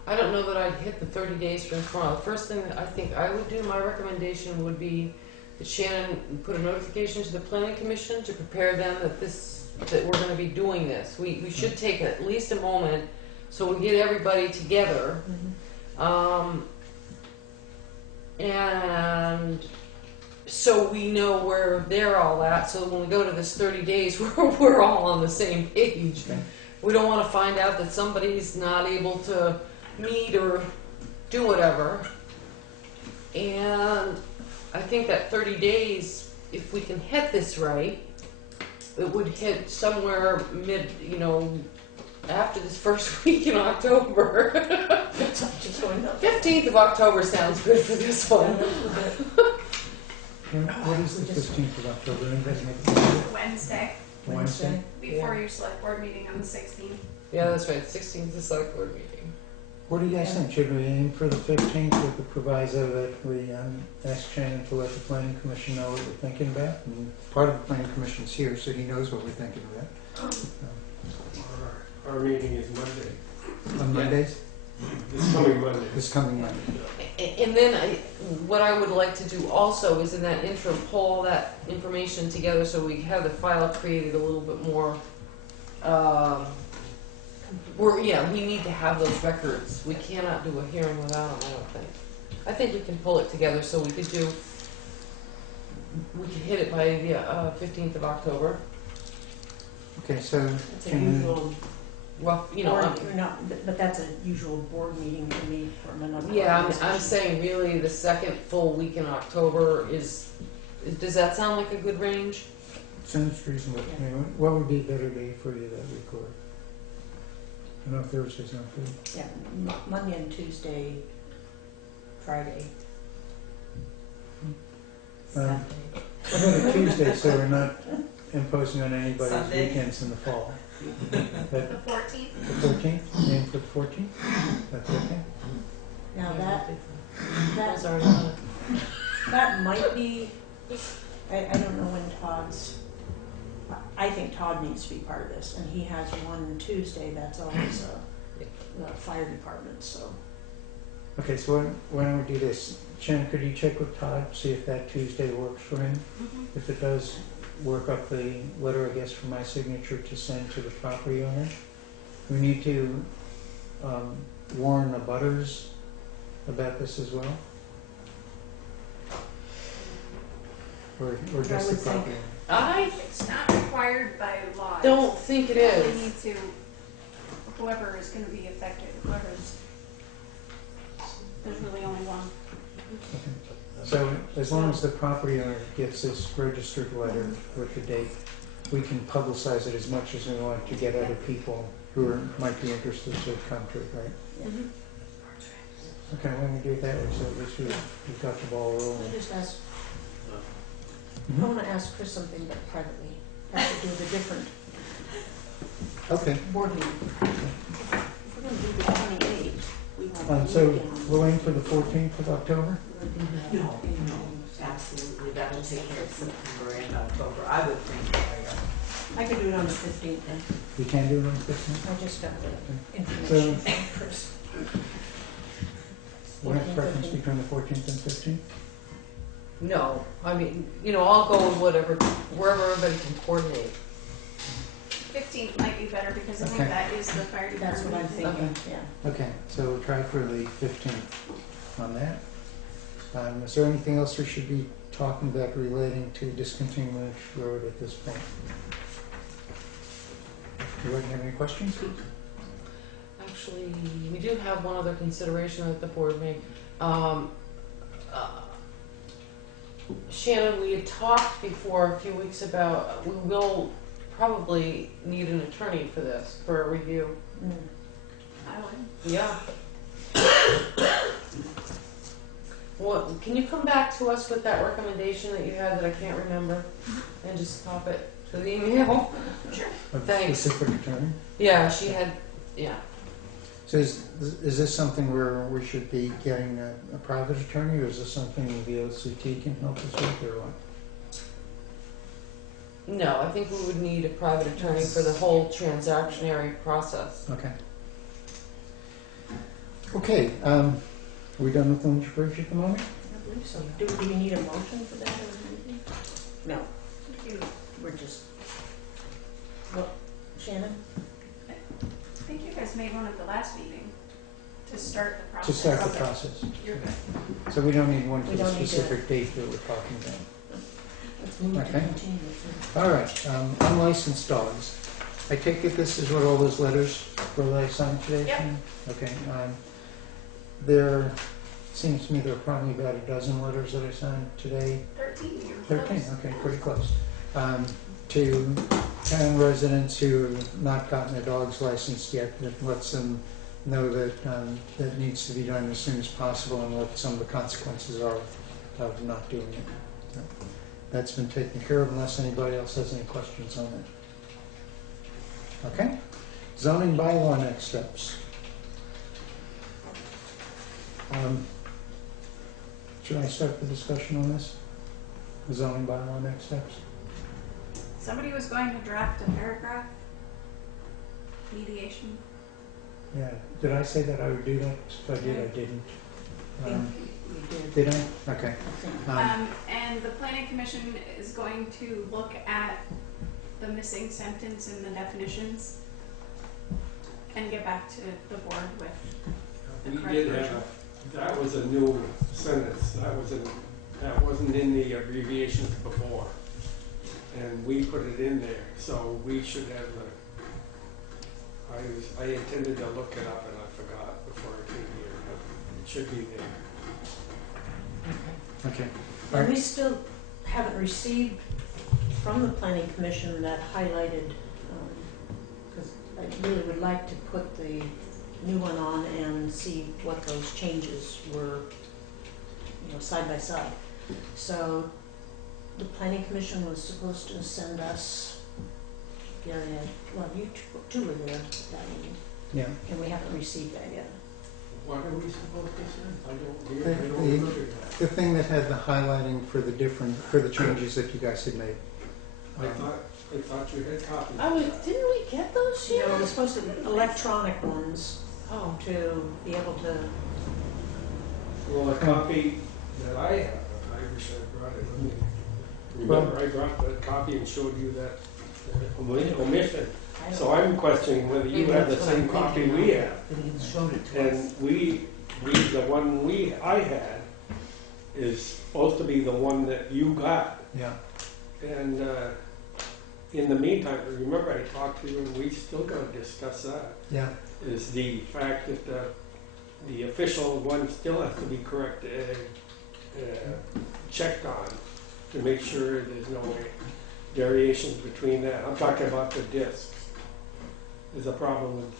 I don't know that I'd hit the 30 days from tomorrow. The first thing that I think I would do, my recommendation would be that Shannon put a notification to the planning commission to prepare them that we're going to be doing this. We should take at least a moment so we get everybody together. And so we know where they're all at, so when we go to this 30 days, we're all on the same page. Okay. We don't want to find out that somebody's not able to meet or do whatever. And I think that 30 days, if we can hit this right, it would hit somewhere after this first week in October. 15th of October sounds good for this one. What is the 15th of October? Anybody have Wednesday, Wednesday? before your select board meeting on the 16th. Yeah, that's right. 16th is the select board meeting. What do you guys think? Should we aim for the 15th with the proviso that we ask Shannon to let the planning commission know what we're thinking about? And part of the planning commission's here, so he knows what we're thinking about. Our meeting is Monday, On Mondays? this coming Monday. This coming Monday. And then what I would like to do also is in that interim pull that information together so we have the file created a little bit more. We need to have those records. We cannot do a hearing without them, I don't think. I think we can pull it together so we could hit it by the 15th of October. Okay, so It's a can usual Well, but that's a usual board meeting for me from another. yeah, I'm organization. saying really the second full week in October does that sound like a good range? sounds reasonable. Yeah. Anyway, what would be a better day for you that week, or? I know Thursday's not good. Yeah, Monday and Tuesday, Friday. How about a Tuesday, so we're not imposing on anybody's Sunday. weekends in the fall? The 14th. The 14th? Aim for the 14th? That's okay? Now That's already on it. that might be, I don't know when I think Todd needs to be part of this, and he has one Tuesday, that's always the fire department, so. Okay, so why don't we do this? Shannon, could you check with Todd, see if that Tuesday works for him? If it does, work up the letter, I guess, for my signature to send to the property owner. We need to warn the butters about this as well? Or just the would think- property owner? It's not required by law. Don't think it They is. need to, whoever is going to be affected, there's really only one. So as long as the property owner gets this registered letter with the date, we can publicize it as much as we want to get other people who might be interested to come to it, right? Okay, why don't we do it that way, so at least we've got the ball rolling. I just ask, Mhm. I wanna ask Chris something, but privately, has to do with a different Okay, board meeting. If we're gonna do the 28th, we want to so meet in- we'll aim for the 14th of October? No, absolutely, that will take care of September and October, I would think. I could do it on the 15th then. We can do it on the 15th? I just got the So- information from Chris. We have preference between the 14th and 15th? No, I mean, I'll go with wherever everybody can coordinate. 15th might be better because I think Okay. that is the fire department. That's what I'm thinking, yeah. Okay, so we'll try for the 15th on that. Is there anything else we should be talking about relating to discontinuous road at this point? Do you have any questions? Actually, we do have one other consideration that the board made. Shannon, we had talked before a few weeks about, we will probably need an attorney for this, for a review. Mm. I would. Yeah. What, can you come back to us with that recommendation that you had that I can't remember? And just pop it to the email? Sure. A Thanks. specific attorney? Yeah, she had, yeah. So is this something where we should be getting a private attorney, or is this something the OCT can help us with, or what? No, I think we would need a private attorney for the whole transactionary process. Okay. Okay, are we done with Lunch Bridge at the moment? I believe so. Do we need a motion for that or anything? No. We're just, well, Shannon? I think you guys made one at the last meeting to start the process. To start the Okay. process. You're good. So we don't need one for We the don't need to- specific date that we're talking about. Let's move to Okay. continue. All right, unlicensed dogs. I take it this is what all those letters were that I signed today? Yep. Shannon? Okay, there seems to me there are probably about a dozen letters that I signed today. 13. You're 13, close. okay, pretty close. To town residents who have not gotten their dogs licensed yet, that lets them know that that needs to be done as soon as possible and what some of the consequences are of not doing it. So that's been taken care of unless anybody else has any questions on it. Okay? Zoning bylaw next steps. Should I start the discussion on this? The zoning bylaw next steps? Somebody was going to draft a paragraph. Mediation. Yeah, did I say that I would do that? If I did, I didn't. You did, Did I? Okay. I think. And the planning commission is going to look at the missing sentence in the definitions and get back to the board with the We correct did version. have, that was a new sentence, that wasn't in the abbreviations before. And we put it in there, so we should have I intended to look it up and I forgot before I came here, but it should be there. Okay. And we still haven't received from the planning commission that highlighted, because I really would like to put the new one on and see what those changes were, side by side. So the planning commission was supposed to send us, Gary, well, you two were there that meeting, Yeah. and we haven't received that yet. What are we supposed to say? I don't The- remember that. The thing that had the highlighting for the changes that you guys had made. I thought you had copies. Didn't we get those You know, yet? we're supposed to, electronic ones, Oh, to be able to, Well, a copy that I have, I wish I brought it with me. Remember, I brought the copy and showed you that omission. I don't. So I'm questioning whether you Maybe have the that's what I'm same copy thinking we of. have. That he showed it to us. And the one I had is supposed to be the one that you got. Yeah. And in the meantime, remember I talked to you and we still gotta discuss that, Yeah. is the fact that the official one still has to be checked on to make sure there's no variations between that. I'm talking about the discs. There's a problem with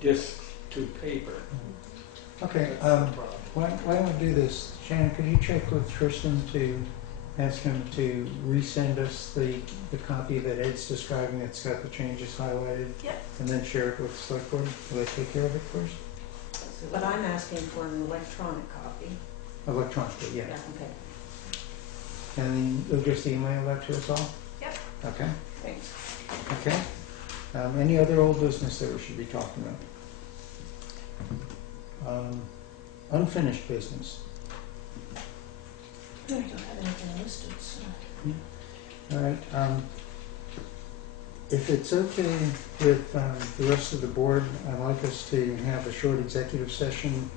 discs to paper. Okay, That's the problem. why don't we do this? Shannon, could you check with Tristan to ask him to resend us the copy that Ed's describing that's got the changes highlighted? Yep. And then share it with the select board? Will they take care of it first? But I'm asking for an electronic copy. Electronically, yeah. Okay, And you'll just email that to us all? Yep. Okay, thanks. okay. Any other old business that we should be talking about? Unfinished business. No, I don't have anything. distance. All right, if it's okay with the rest of the board, I'd like us to have a short executive session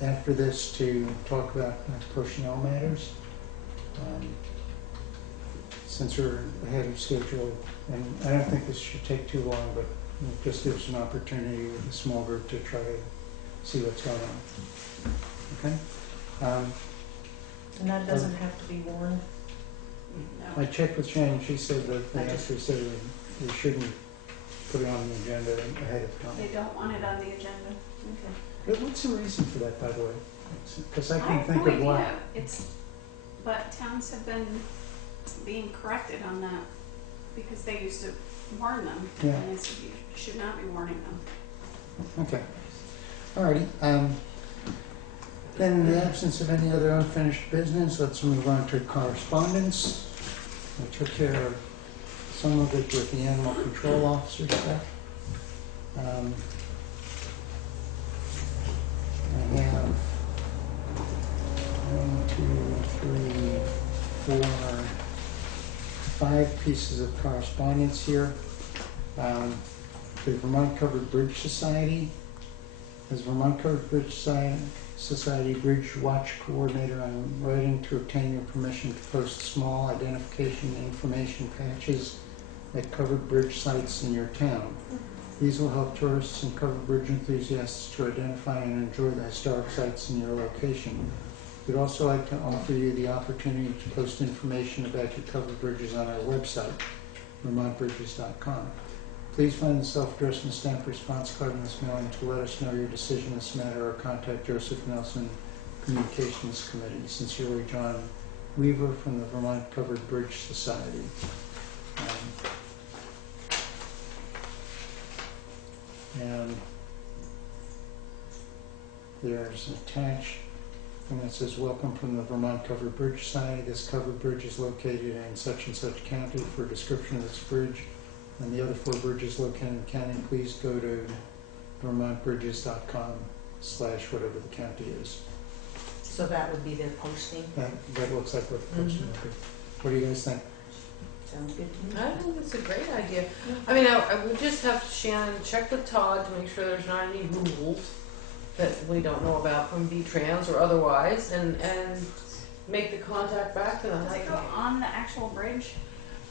after this to talk about personnel matters. Since we're ahead of schedule, and I don't think this should take too long, but it just gives an opportunity with a small group to try to see what's going on. Okay? And that doesn't have to be warned. I checked with Shane, she said that they actually said we shouldn't put it on the agenda ahead of time. They don't want it on the agenda. Okay. But what's the reason for that, by the way? Because I I can have think no of why. idea. But towns have been being corrected on that because they used to warn them. Yeah. And they said you should not be warning them. Okay. Alrighty. Then in the absence of any other unfinished business, let's move on to correspondence. I took care of some of it with the animal control officer stuff. I have 5 pieces of correspondence here. The Vermont Covered Bridge Society. As Vermont Covered Bridge Society Bridge Watch Coordinator, I'm writing to obtain your permission to post small identification information patches at covered bridge sites in your town. These will help tourists and covered bridge enthusiasts to identify and enjoy the historic sites in your location. We'd also like to offer you the opportunity to post information about your covered bridges on our website, vermontbridges.com. Please find the self-addressed and stamped response card in this mailing to let us know your decision in this matter or contact Joseph Nelson Communications Committee. Sincerely, John Weaver from the Vermont Covered Bridge Society. And there's attached thing that says, welcome from the Vermont Covered Bridge Society. This covered bridge is located in such and such county. For a description of this bridge and the other 4 bridges located in the county, please go to vermontbridges.com/whatever the county is. So that would be their posting? That looks like what the posting would be. What do you guys think? Sounds good to me. I think it's a great idea. I mean, I would just have Shannon check with Todd to make sure there's not any rules that we don't know about from V-Trans or otherwise, and make the contact back to them. Does it go on the actual bridge?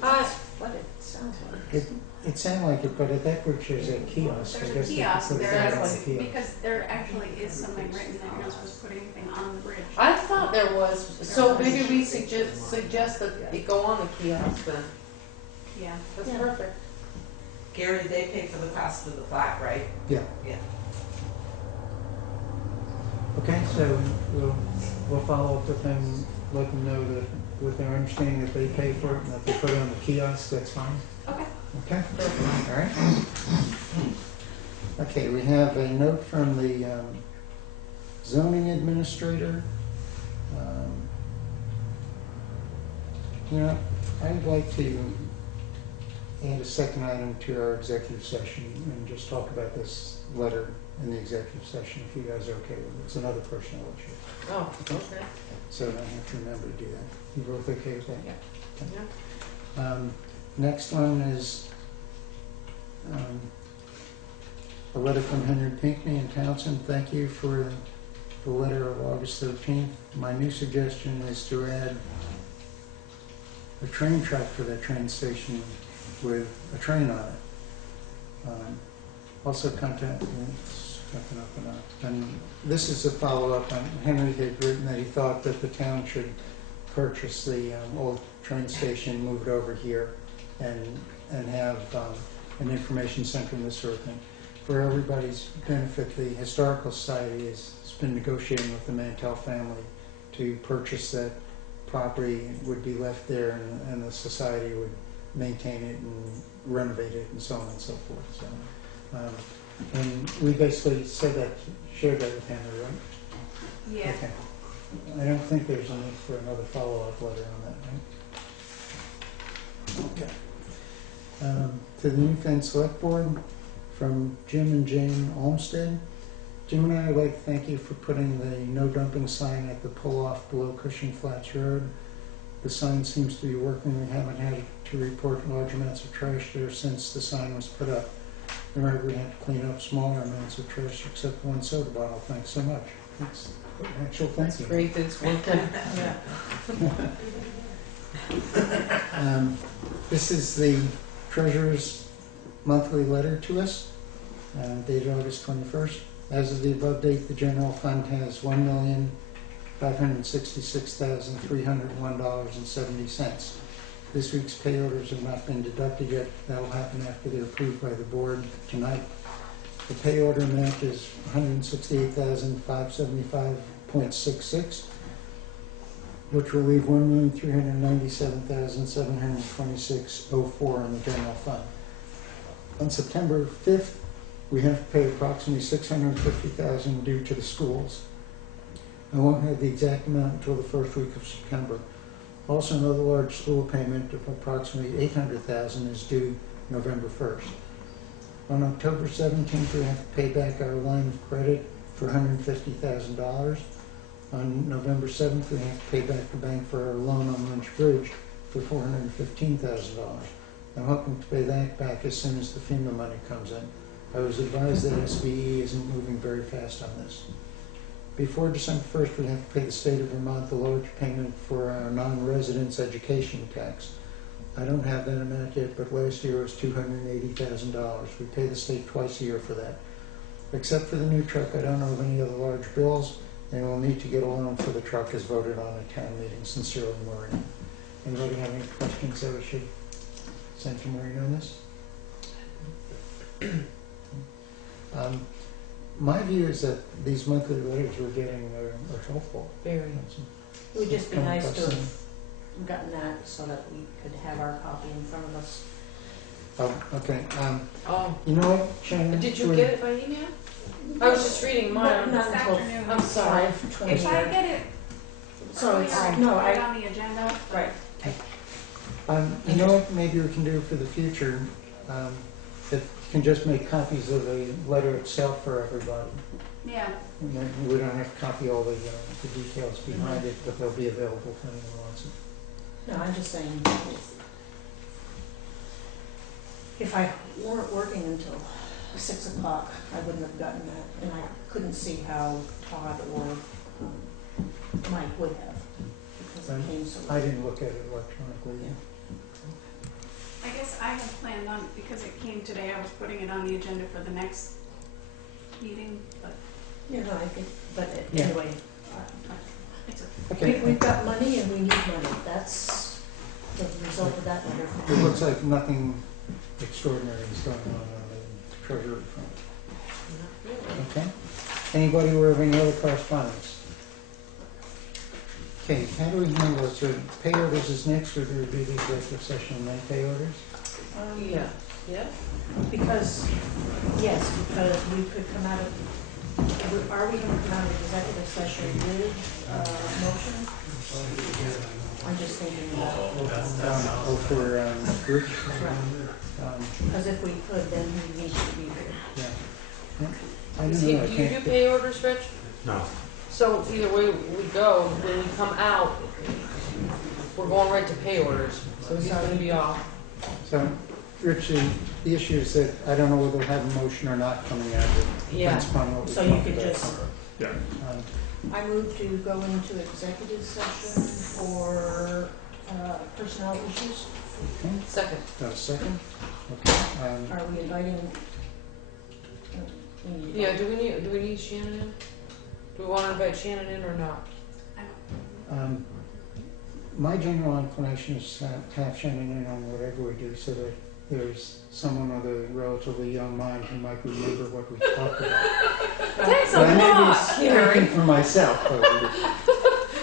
Uh, What it sounds like. It sounded like it, but at that bridge there's a kiosk. There's I a guess kiosk they put there, that on the kiosk. because there actually is something written that you're not supposed to put anything on the bridge. I thought there was, so maybe we suggest that it go on the kiosk then. Yeah. That's perfect. Gary, they pay for the cost of the plaque, right? Yeah. Yeah. Okay, so we'll follow up with them, let them know that with their understanding that they pay for it and that they put it on the kiosk, that's fine. Okay. Okay, all right. Okay, we have a note from the zoning administrator. You know, I'd like to add a second item to our executive session and just talk about this letter in the executive session, if you guys are okay with it. It's another personnel issue, Oh, okay. so I have to remember to do that. You both okay with that? Yeah. Okay. Next one is a letter from Henry Pinckney and Townsend. Thank you for the letter of August 13th. My new suggestion is to add a train track for that train station with a train on it. Also contact, it's jumping up and up. And this is a follow-up on Henry had written that he thought that the town should purchase the old train station, move it over here, and have an information center and this sort of thing. For everybody's benefit, the Historical Society has been negotiating with the Mantell family to purchase that property. It would be left there, and the society would maintain it and renovate it and so on and so forth. So, and we basically said that, shared that with Henry, right? Yeah. Okay. I don't think there's a need for another follow-up letter on that, right? Okay. To the Newfane Selectboard from Jim and Jane Olmsted. Jim and I would like to thank you for putting the no dumping sign at the pull-off below Cushing Flats Road. The sign seems to be working. We haven't had to report large amounts of trash there since the sign was put up. Remember, we had to clean up smaller amounts of trash except one soda bottle. Thanks so much. That's actual thank you. Great, that's working. This is the treasurer's monthly letter to us, dated August 21st. As of the above date, the general fund has $1,566,301.70. This week's pay orders have not been deducted yet. That will happen after they're approved by the board tonight. The pay order amount is $168,575.66, which will leave $1,397,726.04 in the general fund. On September 5th, we have to pay approximately $650,000 due to the schools. I won't have the exact amount until the first week of September. Also, another large school payment of approximately $800,000 is due November 1st. On October 17th, we have to pay back our line of credit for $150,000. On November 7th, we have to pay back the bank for our loan on Lynch Bridge for $415,000. I'm hoping to pay that back as soon as the FEMA money comes in. I was advised that SBE isn't moving very fast on this. Before December 1st, we have to pay the state of Vermont the large payment for our non-residents education tax. I don't have that amount yet, but last year it was $280,000. We pay the state twice a year for that. Except for the new truck, I don't know of any other large bills, and we'll need to get a loan for the truck as voted on at town meeting. Sincerely, Maureen. Anybody have any questions that we should send to Maureen on this? My view is that these monthly letters we're getting are helpful. Very. It would just be nice to have gotten that so that we could have our copy in front of us. Oh, okay. Oh, You know what, Shannon? did you get it by email? I was just reading mine. Not This until afternoon. I'm sorry. 5:20. If I get it So earlier, it's, I no, can put it I, on the agenda. right. You know what maybe we can do for the future? That can just make copies of the letter itself for everybody. Yeah. And then we don't have to copy all the details behind it, but they'll be available for anyone who wants it. No, I'm just saying, if I weren't working until 6 o'clock, I wouldn't have gotten that, and I couldn't see how Todd or Mike would have, because it came so I late. didn't look at it electronically. Yeah. I guess I had planned on, because it came today, I was putting it on the agenda for the next meeting, but Yeah, no, I think, but Yeah. anyway, it's Okay. we've got money and we need money, that's the result of that letter. It looks like nothing extraordinary is going on the treasury front. Okay. Anybody aware of any other correspondence? Okay, how do we handle it? So pay orders is next, or do we do the executive session and then pay orders? Yeah. Yeah? Because, yes, because we could come out of, are we gonna come out of executive session with, motion? I'm just thinking about, For group? because if we could, then we need to be here. Yeah. I don't Do know, I you do can't. pay orders, Rich? No. So either way we go, when we come out, we're going right to pay orders. So he's gonna be off. So, Rich, the issue is that I don't know whether we'll have a motion or not coming out of it. Yeah. Depends upon what we So you talk could about. just, I move to go into executive session for, personnel issues. Okay, Second. second. Okay, Are we inviting? we need to Yeah, vote. do we need Shannon in? Do we wanna invite Shannon in or not? my general inclination is to have Shannon in on whatever we do so that there's someone with a relatively young mind who might remember what we talked about. Thanks a But I may lot, be speaking for myself, but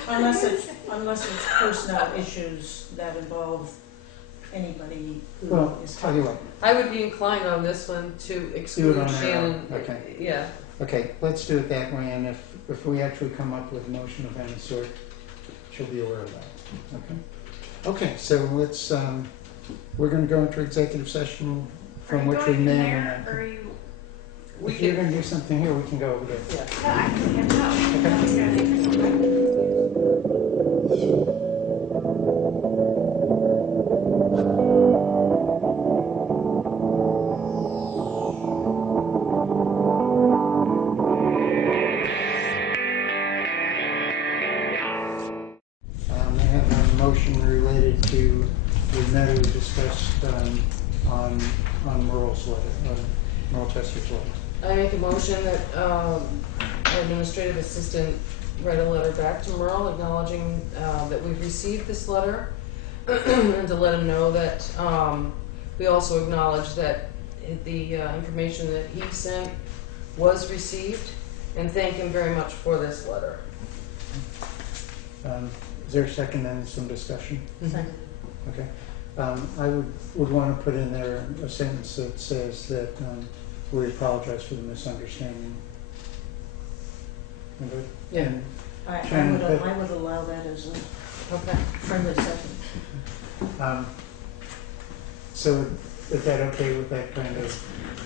Unless it's personnel issues that involve anybody who well, is. tell you what. I would be inclined on this one to Do it exclude on our Shannon. own. Okay. Yeah. Okay, let's do it that way, and if we actually come up with a motion of any sort, she'll be aware of that. Okay. Okay, so let's. We're going to go into executive session from which we may. there, or are you? If you're going to do something here, we can go over there. Yeah. No, I can, no. Okay. Okay. motion related to the matter we discussed on Merle's letter, Merle Tester's letter. I make a motion that our administrative assistant write a letter back to Merle acknowledging that we've received this letter and to let him know that we also acknowledge that the information that he sent was received and thank him very much for this letter. Is there a second and some discussion? Second. Okay. I would want to put in there a sentence that says that we apologize for the misunderstanding. Okay? Yeah. And I Shannon, would allow that as a Okay. friendly second. so is that okay with that kind of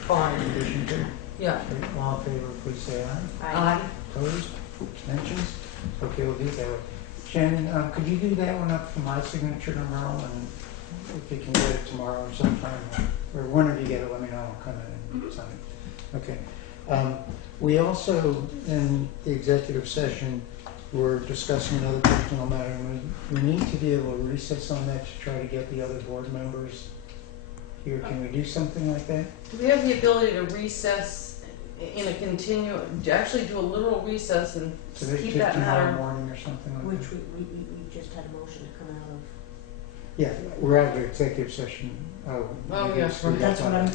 Fine. condition too? Yeah. Okay, all in favor, please say aye. Aye. Opposed? Abstentions? Okay, we'll do it that way. Shannon, could you do that one up for my signature to Merle, and if you can get it tomorrow or sometime, or whenever you get it, let me know, I'll come in and sign it. Okay. We also, in the executive session, were discussing another personal matter, and we need to be able to recess on that to try to get the other board members here. Can we do something like that? Do we have the ability to recess in a actually do a literal recess and To keep that tomorrow matter? morning or something like that? Which we just had a motion to come out of. Yeah, we're out of executive session. Oh, maybe yeah, it's- we got That's what I'm.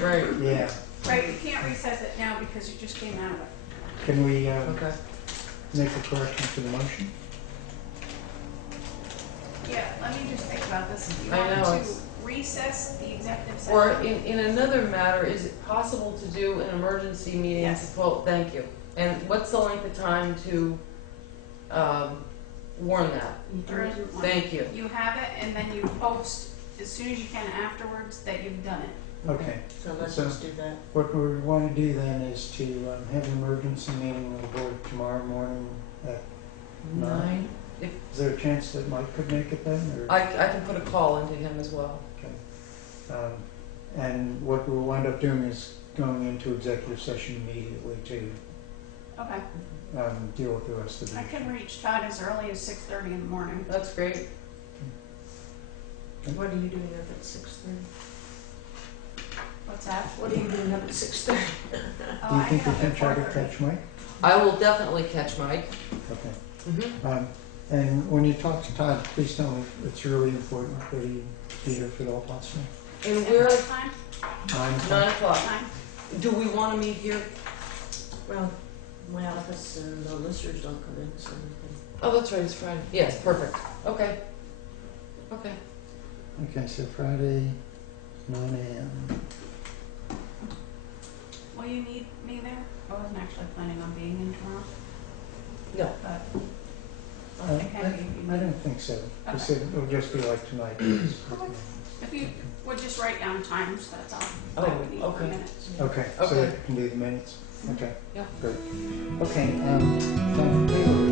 Right, right. Yeah, Right, you can't recess it now because you just came out of it. can we Okay. make a correction to the motion? Yeah, let me just think about this. You I know, want to it's- recess the executive session? Or in another matter, is it possible to do an emergency meeting? Yes. Well, thank you. And what's the length of time to warn that? There isn't one. Thank you. You have it, and then you post as soon as you can afterwards that you've done it. Okay, So let's So- just do that. what we want to do then is to have an emergency meeting with the board tomorrow morning at 9. Is there a chance that Mike could make it then, or? I can put a call into him as well. Okay. And what we'll wind up doing is going into executive session immediately to Okay. deal with the rest of the I can reach Todd as early as 6:30 in the morning. That's great. What are you doing up at 6:30? What's that? What are you doing up at 6:30? Do Oh, you I think get we up can at try to 4:30. catch Mike? I will definitely catch Mike. Okay. Mm-hmm. And when you talk to Todd, please tell him it's really important that he be here for all possible. And At we're what at time? 9 o'clock. 9 o'clock. 9? Do we want to meet here? Well, my office and the listers don't come in, so we can. Oh, that's right, it's Friday. Yes, perfect. Okay. Okay. Okay, so Friday, 9 a.m. Will you need me there? I wasn't actually planning on being in tomorrow, No. but I don't think so. He said it'll just be like tonight. if you would just write down times, that's all. Oh, I would need for okay. minutes. Okay, so Okay. that you can do the minutes? Okay. Yeah. Great. Okay, Tom,